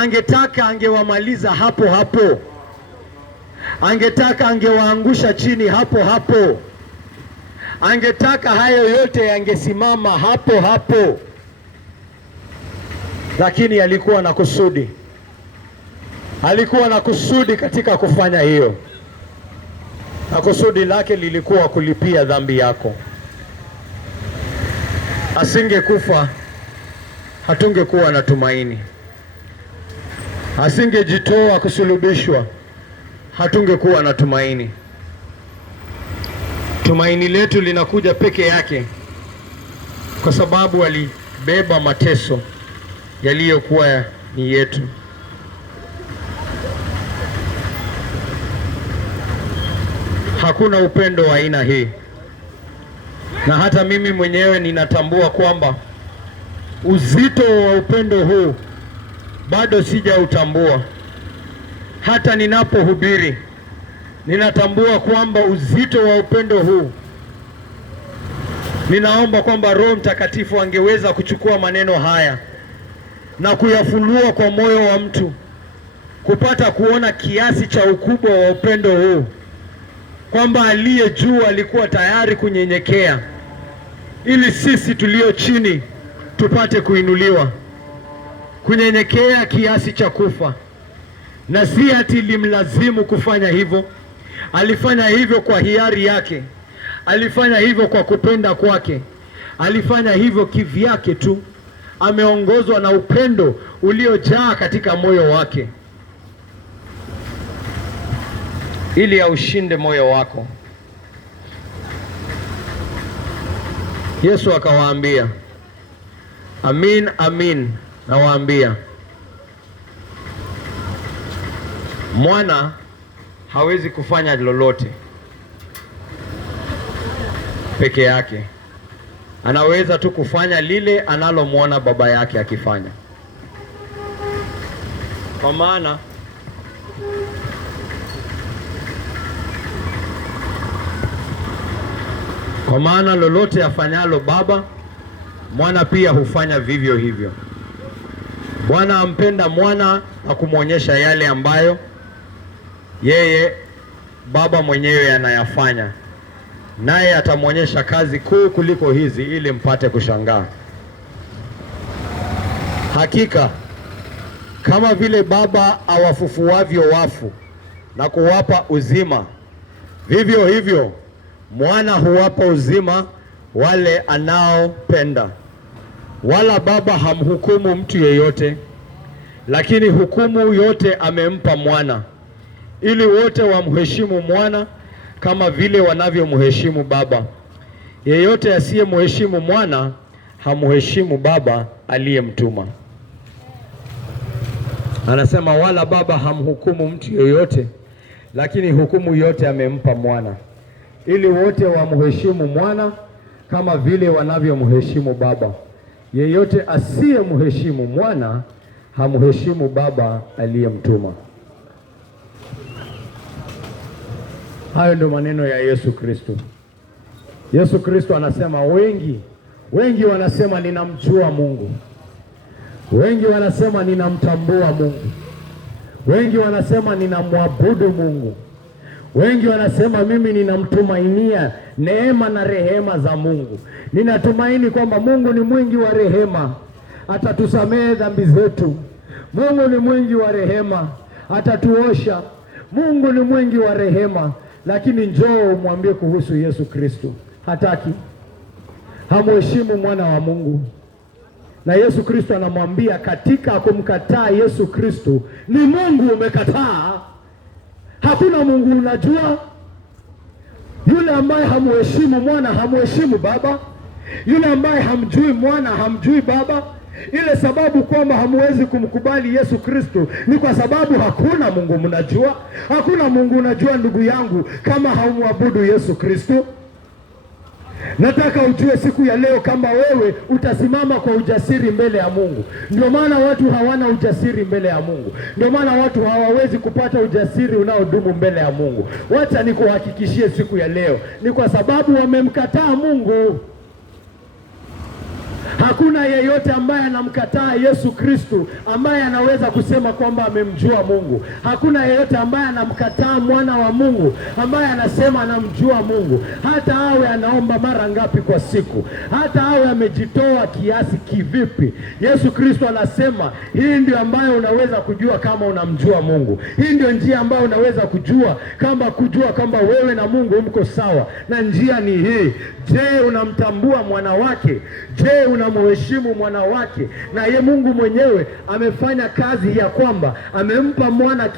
Angetaka angewamaliza hapo hapo, angetaka angewaangusha chini hapo hapo, angetaka hayo yote yangesimama hapo hapo, lakini alikuwa na kusudi. Alikuwa na kusudi katika kufanya hiyo, na kusudi lake lilikuwa kulipia dhambi yako. Asingekufa, hatungekuwa na tumaini. Asingejitoa kusulubishwa, hatungekuwa na tumaini. Tumaini letu linakuja peke yake kwa sababu alibeba mateso yaliyokuwa ni yetu. Hakuna upendo wa aina hii, na hata mimi mwenyewe ninatambua kwamba uzito wa upendo huu bado sijautambua. Hata ninapohubiri ninatambua kwamba uzito wa upendo huu. Ninaomba kwamba Roho Mtakatifu angeweza kuchukua maneno haya na kuyafunua kwa moyo wa mtu, kupata kuona kiasi cha ukubwa wa upendo huu, kwamba aliye juu alikuwa tayari kunyenyekea ili sisi tulio chini tupate kuinuliwa, kunyenyekea kiasi cha kufa. Na si ati limlazimu kufanya hivyo. Alifanya hivyo kwa hiari yake, alifanya hivyo kwa kupenda kwake, alifanya hivyo kivyake tu. Ameongozwa na upendo uliojaa katika moyo wake ili aushinde moyo wako. Yesu akawaambia, amin amin nawaambia, mwana hawezi kufanya lolote peke yake. Anaweza tu kufanya lile analomwona baba yake akifanya. Kwa maana lolote afanyalo Baba, Mwana pia hufanya vivyo hivyo. Bwana ampenda Mwana na kumwonyesha yale ambayo yeye Baba mwenyewe anayafanya, naye atamwonyesha kazi kuu kuliko hizi, ili mpate kushangaa. Hakika kama vile Baba awafufuavyo wafu na kuwapa uzima, vivyo hivyo Mwana huwapa uzima wale anaopenda. Wala Baba hamhukumu mtu yeyote, lakini hukumu yote amempa Mwana, ili wote wamheshimu Mwana kama vile wanavyomheshimu Baba. Yeyote asiyemheshimu Mwana hamheshimu Baba aliyemtuma. Anasema wala Baba hamhukumu mtu yeyote, lakini hukumu yote amempa Mwana, ili wote wamheshimu Mwana kama vile wanavyomheshimu Baba. Yeyote asiyemheshimu Mwana hamheshimu Baba aliyemtuma. Hayo ndio maneno ya Yesu Kristo. Yesu Kristo anasema wengi wanasema ninamjua Mungu. Wengi wanasema ninamtambua Mungu. Wengi wanasema ninamwabudu Mungu. Wengi wanasema mimi ninamtumainia neema na rehema za Mungu. Ninatumaini kwamba Mungu ni mwingi wa rehema, atatusamehe dhambi zetu. Mungu ni mwingi wa rehema, atatuosha. Mungu ni mwingi wa rehema, lakini njoo umwambie kuhusu Yesu Kristo. Hataki, hamheshimu mwana wa Mungu. Na Yesu Kristo anamwambia katika kumkataa Yesu Kristo ni Mungu umekataa. Hakuna Mungu unajua. Yule ambaye hamheshimu mwana hamheshimu Baba. Yule ambaye hamjui mwana hamjui Baba. Ile sababu kwamba hamwezi kumkubali Yesu Kristo ni kwa sababu hakuna Mungu mnajua. Hakuna Mungu unajua ndugu yangu kama haumwabudu Yesu Kristo. Nataka ujue siku ya leo kama wewe utasimama kwa ujasiri mbele ya Mungu. Ndio maana watu hawana ujasiri mbele ya Mungu. Ndio maana watu hawawezi kupata ujasiri unaodumu mbele ya Mungu. Wacha nikuhakikishie siku ya leo, ni kwa sababu wamemkataa Mungu. Hakuna yeyote ambaye anamkataa Yesu Kristo ambaye anaweza kusema kwamba amemjua Mungu. Hakuna yeyote ambaye anamkataa mwana wa Mungu ambaye anasema anamjua Mungu. Hata awe anaomba mara ngapi kwa siku, hata awe amejitoa kiasi kivipi, Yesu Kristo anasema hii ndio ambayo unaweza kujua kama unamjua Mungu. Hii ndio njia ambayo unaweza kujua kwamba wewe na Mungu mko sawa, na njia ni hii. Je, unamtambua mwana wake? Je, unamheshimu mwana wake? Na ye Mungu mwenyewe amefanya kazi ya kwamba amempa mwana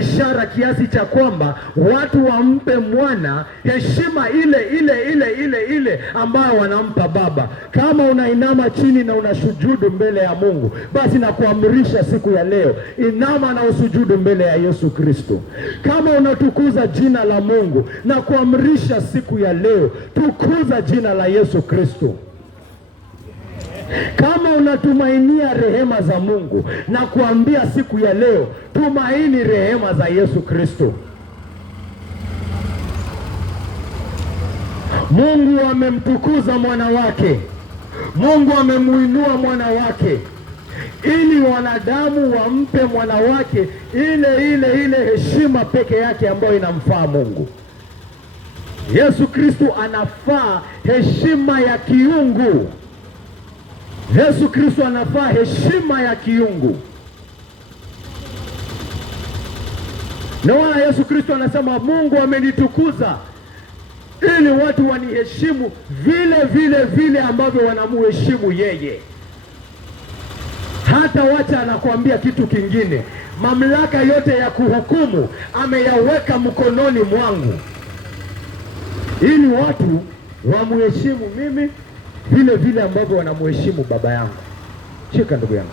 ishara kiasi cha kwamba watu wampe mwana heshima ile ambayo wanampa Baba. Kama unainama chini na unasujudu mbele ya Mungu, basi nakuamrisha siku ya leo, inama na usujudu mbele ya Yesu Kristo. Kama unatukuza jina la Mungu, na kuamrisha siku ya leo, tukuza jina la Yesu Kristo. Kama unatumainia rehema za Mungu, na kuambia siku ya leo, tumaini rehema za Yesu Kristo. Mungu amemtukuza mwana wake. Mungu amemuinua mwana wake ili wanadamu wampe mwana wake ile heshima peke yake ambayo inamfaa Mungu. Yesu Kristo anafaa heshima ya kiungu. Yesu Kristo anafaa heshima ya kiungu. Na wala Yesu Kristo anasema Mungu amenitukuza ili watu waniheshimu vile ambavyo wanamuheshimu yeye. Hata wacha anakuambia kitu kingine, mamlaka yote ya kuhukumu ameyaweka mkononi mwangu, ili watu wamuheshimu mimi vile ambavyo wanamuheshimu Baba yangu. Shika ndugu yangu.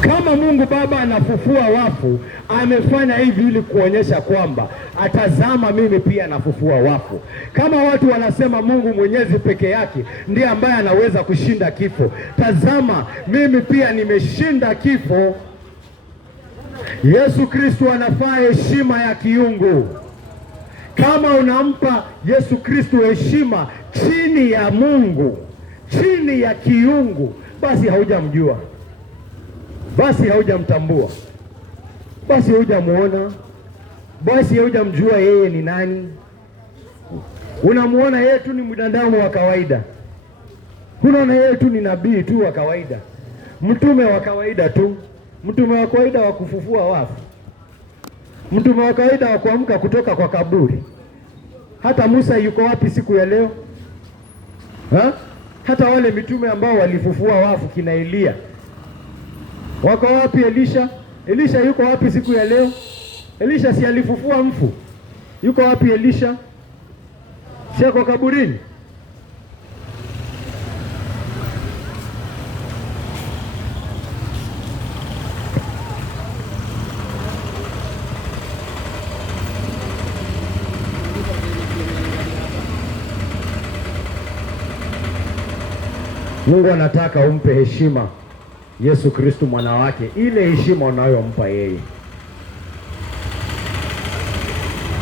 Kama Mungu Baba anafufua wafu, amefanya hivi ili kuonyesha kwamba atazama, mimi pia nafufua wafu. Kama watu wanasema Mungu Mwenyezi peke yake ndiye ambaye anaweza kushinda kifo, tazama, mimi pia nimeshinda kifo. Yesu Kristo anafaa heshima ya kiungu. Kama unampa Yesu Kristo heshima chini ya Mungu, chini ya kiungu, basi haujamjua, basi haujamtambua, basi haujamuona, basi haujamjua yeye ni nani. Unamuona yeye tu ni mwanadamu wa kawaida. Unaona yeye tu ni nabii tu wa kawaida, mtume wa kawaida tu, mtume wa kawaida wa kufufua wafu, mtume wa kawaida wa kuamka kutoka kwa kaburi. Hata Musa yuko wapi siku ya leo? Hata wale mitume ambao walifufua wafu, kina Elia, wako wapi? Elisha yuko wapi siku ya leo? Elisha si alifufua mfu? Yuko wapi Elisha? Si kwa kaburini? Mungu anataka umpe heshima Yesu Kristo mwana wake, ile heshima unayompa yeye.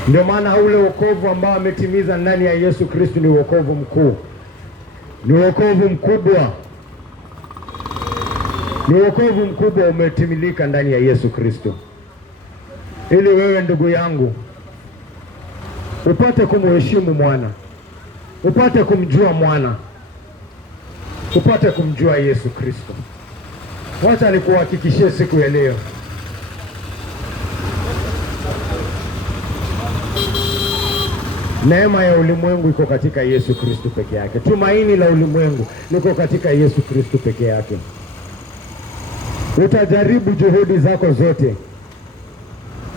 Ndio maana ule wokovu ambao ametimiza ndani ya Yesu Kristo ni wokovu mkuu, ni wokovu mkubwa. Ni wokovu mkubwa umetimilika ndani ya Yesu Kristo, ili wewe ndugu yangu upate kumheshimu mwana, upate kumjua mwana, upate kumjua Yesu Kristo. Wacha nikuhakikishie siku ya leo, neema ya ulimwengu iko katika Yesu Kristo peke yake. Tumaini la ulimwengu liko katika Yesu Kristo peke yake. Utajaribu juhudi zako zote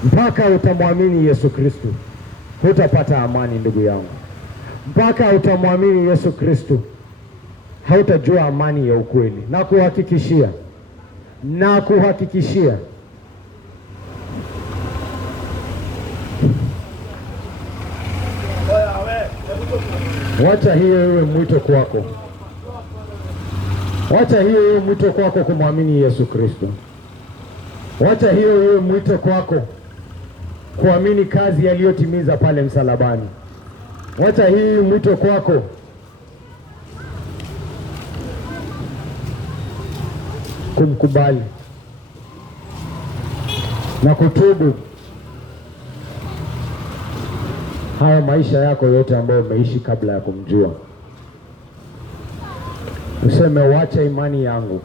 mpaka utamwamini Yesu Kristo, hutapata amani ndugu yangu. Mpaka utamwamini Yesu Kristo, hautajua amani ya ukweli. Na kuhakikishia wacha hiyo iwe mwito kwako. Wacha hiyo iwe mwito kwako kumwamini Yesu Kristo. Wacha hiyo iwe mwito kwako kuamini kazi aliyotimiza pale msalabani. Wacha hii mwito kwako kumkubali na kutubu haya maisha yako yote ambayo umeishi kabla ya kumjua. Useme, wacha imani yangu,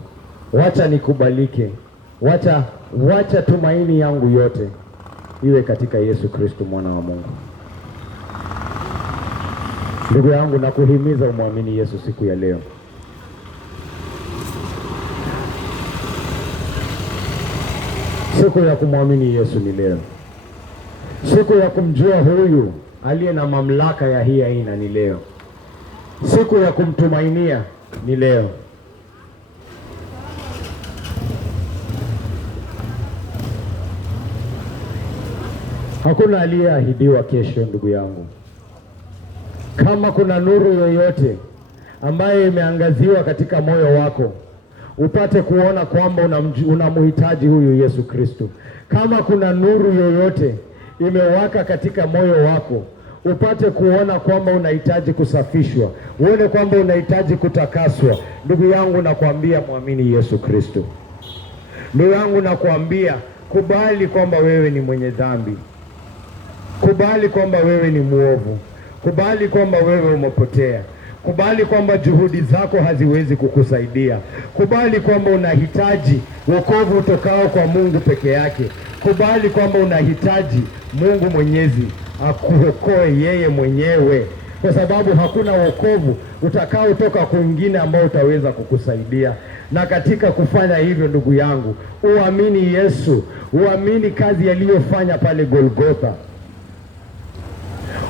wacha nikubalike, wacha tumaini yangu yote iwe katika Yesu Kristo mwana wa Mungu. Ndugu yangu, nakuhimiza umwamini Yesu siku ya leo. Siku ya kumwamini Yesu ni leo. Siku ya kumjua huyu aliye na mamlaka ya hii aina ni leo. Siku ya kumtumainia ni leo. Hakuna aliyeahidiwa kesho ndugu yangu. Kama kuna nuru yoyote ambayo imeangaziwa katika moyo wako, upate kuona kwamba unamhitaji huyu Yesu Kristo. Kama kuna nuru yoyote imewaka katika moyo wako, upate kuona kwamba unahitaji kusafishwa, uone kwamba unahitaji kutakaswa, ndugu yangu nakwambia mwamini Yesu Kristo. Ndugu yangu nakwambia, kubali kwamba wewe ni mwenye dhambi. Kubali kwamba wewe ni muovu. Kubali kwamba wewe umepotea. Kubali kwamba juhudi zako haziwezi kukusaidia. Kubali kwamba unahitaji wokovu utokao kwa Mungu peke yake. Kubali kwamba unahitaji Mungu Mwenyezi akuokoe yeye mwenyewe, kwa sababu hakuna wokovu utakao toka kwingine ambao utaweza kukusaidia. Na katika kufanya hivyo ndugu yangu, uamini Yesu, uamini kazi aliyofanya pale Golgotha.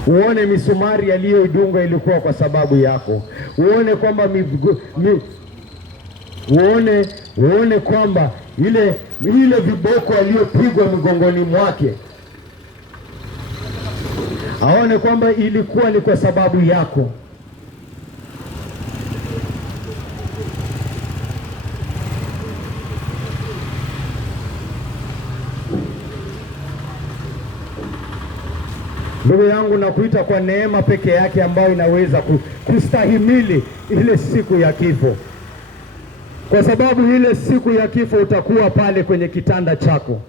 Uone misumari aliyodungwa ilikuwa kwa sababu yako. Uone kwamba uone kwamba ile viboko aliyopigwa mgongoni mwake, aone kwamba ilikuwa ni kwa sababu yako. Ndugu yangu, nakuita kwa neema peke yake ambayo inaweza kustahimili ile siku ya kifo. Kwa sababu ile siku ya kifo utakuwa pale kwenye kitanda chako,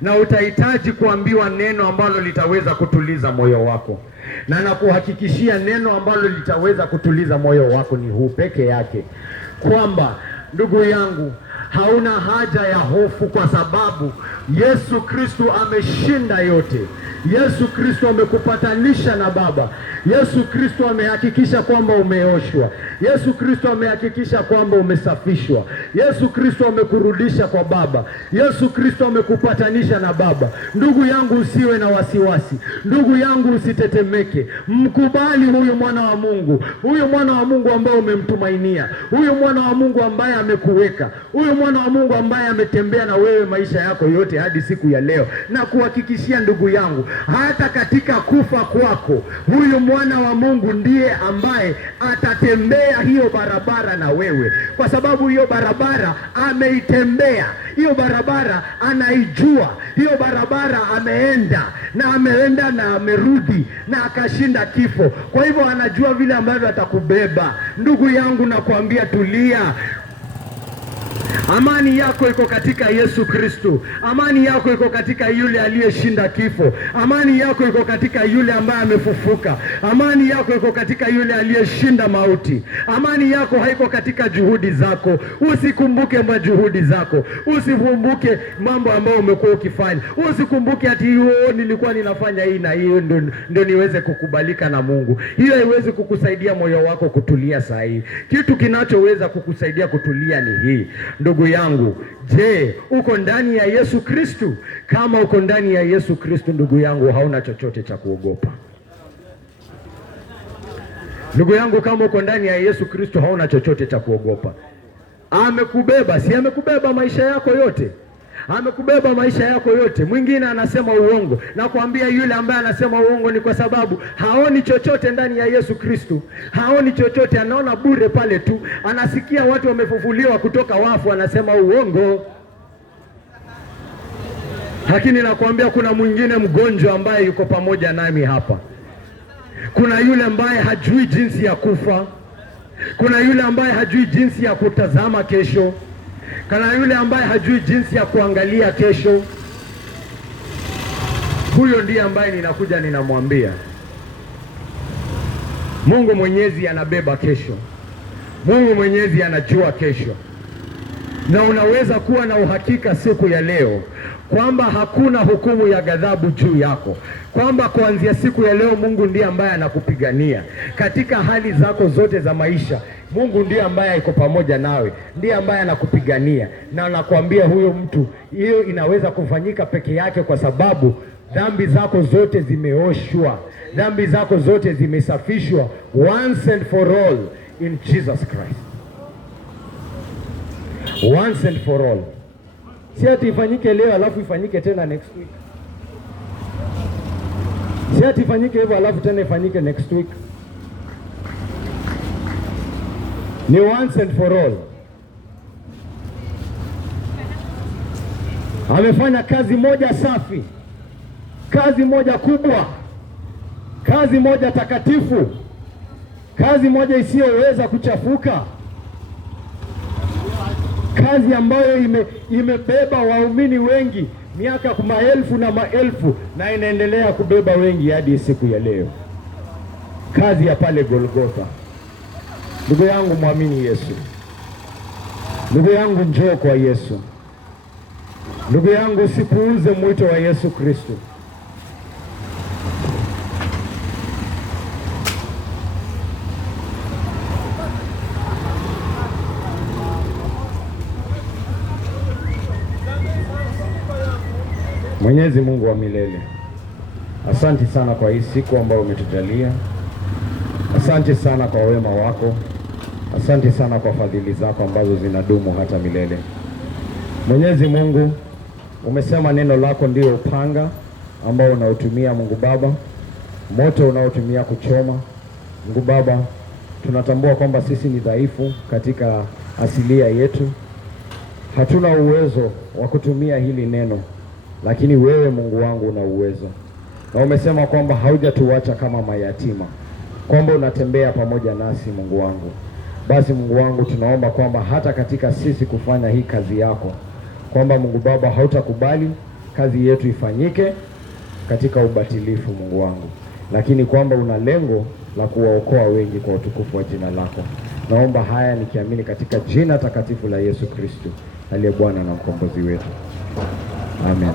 na utahitaji kuambiwa neno ambalo litaweza kutuliza moyo wako. Na nakuhakikishia neno ambalo litaweza kutuliza moyo wako ni huu peke yake, kwamba ndugu yangu, hauna haja ya hofu, kwa sababu Yesu Kristo ameshinda yote. Yesu Kristo amekupatanisha na Baba. Yesu Kristo amehakikisha kwamba umeoshwa. Yesu Kristo amehakikisha kwamba umesafishwa. Yesu Kristo amekurudisha kwa Baba. Yesu Kristo amekupatanisha na Baba. Ndugu yangu, usiwe na wasiwasi. Ndugu yangu, usitetemeke. Mkubali huyu mwana wa Mungu. Huyu mwana wa Mungu ambaye umemtumainia. Huyu mwana wa Mungu ambaye amekuweka. Huyu mwana wa Mungu ambaye ametembea na wewe maisha yako yote hadi siku ya leo. Na kuhakikishia ndugu yangu, hata katika kufa kwako, huyu mwana wa Mungu ndiye ambaye atatembea hiyo barabara na wewe, kwa sababu hiyo barabara ameitembea. Hiyo barabara anaijua. Hiyo barabara ameenda na amerudi na akashinda kifo. Kwa hivyo anajua vile ambavyo atakubeba. Ndugu yangu, nakwambia tulia. Amani yako iko katika Yesu Kristo. Amani yako iko katika yule aliyeshinda kifo. Amani yako iko katika yule ambaye amefufuka. Amani yako iko katika yule aliyeshinda mauti. Amani yako haiko katika juhudi zako. Usikumbuke majuhudi zako. Usikumbuke mambo ambayo umekuwa ukifanya. Usikumbuke ati nilikuwa ninafanya hii na hiyo ndio niweze kukubalika na Mungu. Hiyo haiwezi kukusaidia moyo wako kutulia saa hii. Kitu kinachoweza kukusaidia kutulia ni hii. Ndugu yangu, je, uko ndani ya Yesu Kristo? Kama uko ndani ya Yesu Kristo, ndugu yangu, hauna chochote cha kuogopa. Ndugu yangu, kama uko ndani ya Yesu Kristo, hauna chochote cha kuogopa. Amekubeba, si amekubeba maisha yako yote? Amekubeba maisha yako yote. Mwingine anasema uongo, na kuambia yule ambaye anasema uongo ni kwa sababu haoni chochote ndani ya Yesu Kristo. Haoni chochote, anaona bure pale tu. Anasikia watu wamefufuliwa kutoka wafu, anasema uongo. Lakini nakwambia kuna mwingine mgonjwa ambaye yuko pamoja nami hapa. Kuna yule ambaye hajui jinsi ya kufa. Kuna yule ambaye hajui jinsi ya kutazama kesho. Kana yule ambaye hajui jinsi ya kuangalia kesho. Huyo ndiye ambaye ninakuja ninamwambia, Mungu Mwenyezi anabeba kesho. Mungu Mwenyezi anajua kesho. Na unaweza kuwa na uhakika siku ya leo kwamba hakuna hukumu ya ghadhabu juu yako, kwamba kuanzia siku ya leo Mungu ndiye ambaye anakupigania katika hali zako zote za maisha. Mungu ndiye ambaye yuko pamoja nawe, ndiye ambaye anakupigania. Na nakwambia huyo mtu, hiyo inaweza kufanyika peke yake kwa sababu dhambi zako zote zimeoshwa, dhambi zako zote zimesafishwa once and for all in Jesus Christ. Once and for all. Si ati ifanyike leo alafu ifanyike tena next week. Si ati ifanyike hivyo alafu tena ifanyike next week. Ni once and for all. Amefanya kazi moja safi, kazi moja kubwa, kazi moja takatifu, kazi moja isiyoweza kuchafuka, kazi ambayo imebeba waumini wengi miaka maelfu na maelfu, na inaendelea kubeba wengi hadi siku ya leo. Kazi ya pale Golgotha. Ndugu yangu, muamini Yesu. Ndugu yangu, njoo kwa Yesu. Ndugu yangu, usipuuze mwito wa Yesu Kristo. Mwenyezi Mungu wa milele, asante sana kwa hii siku ambayo umetujalia. Asante sana kwa wema wako. Asante sana kwa fadhili zako ambazo zinadumu hata milele. Mwenyezi Mungu, umesema neno lako ndio upanga ambao unaotumia Mungu Baba, moto unaotumia kuchoma. Mungu Baba, tunatambua kwamba sisi ni dhaifu katika asilia yetu. Hatuna uwezo wa kutumia hili neno, lakini wewe Mungu wangu una uwezo. Na umesema kwamba haujatuacha kama mayatima, kwamba unatembea pamoja nasi Mungu wangu. Basi Mungu wangu, tunaomba kwamba hata katika sisi kufanya hii kazi yako, kwamba Mungu Baba hautakubali kazi yetu ifanyike katika ubatilifu Mungu wangu, lakini kwamba una lengo la kuwaokoa wengi kwa utukufu wa jina lako. Naomba haya nikiamini katika jina takatifu la Yesu Kristo aliye Bwana na mkombozi wetu. Amen.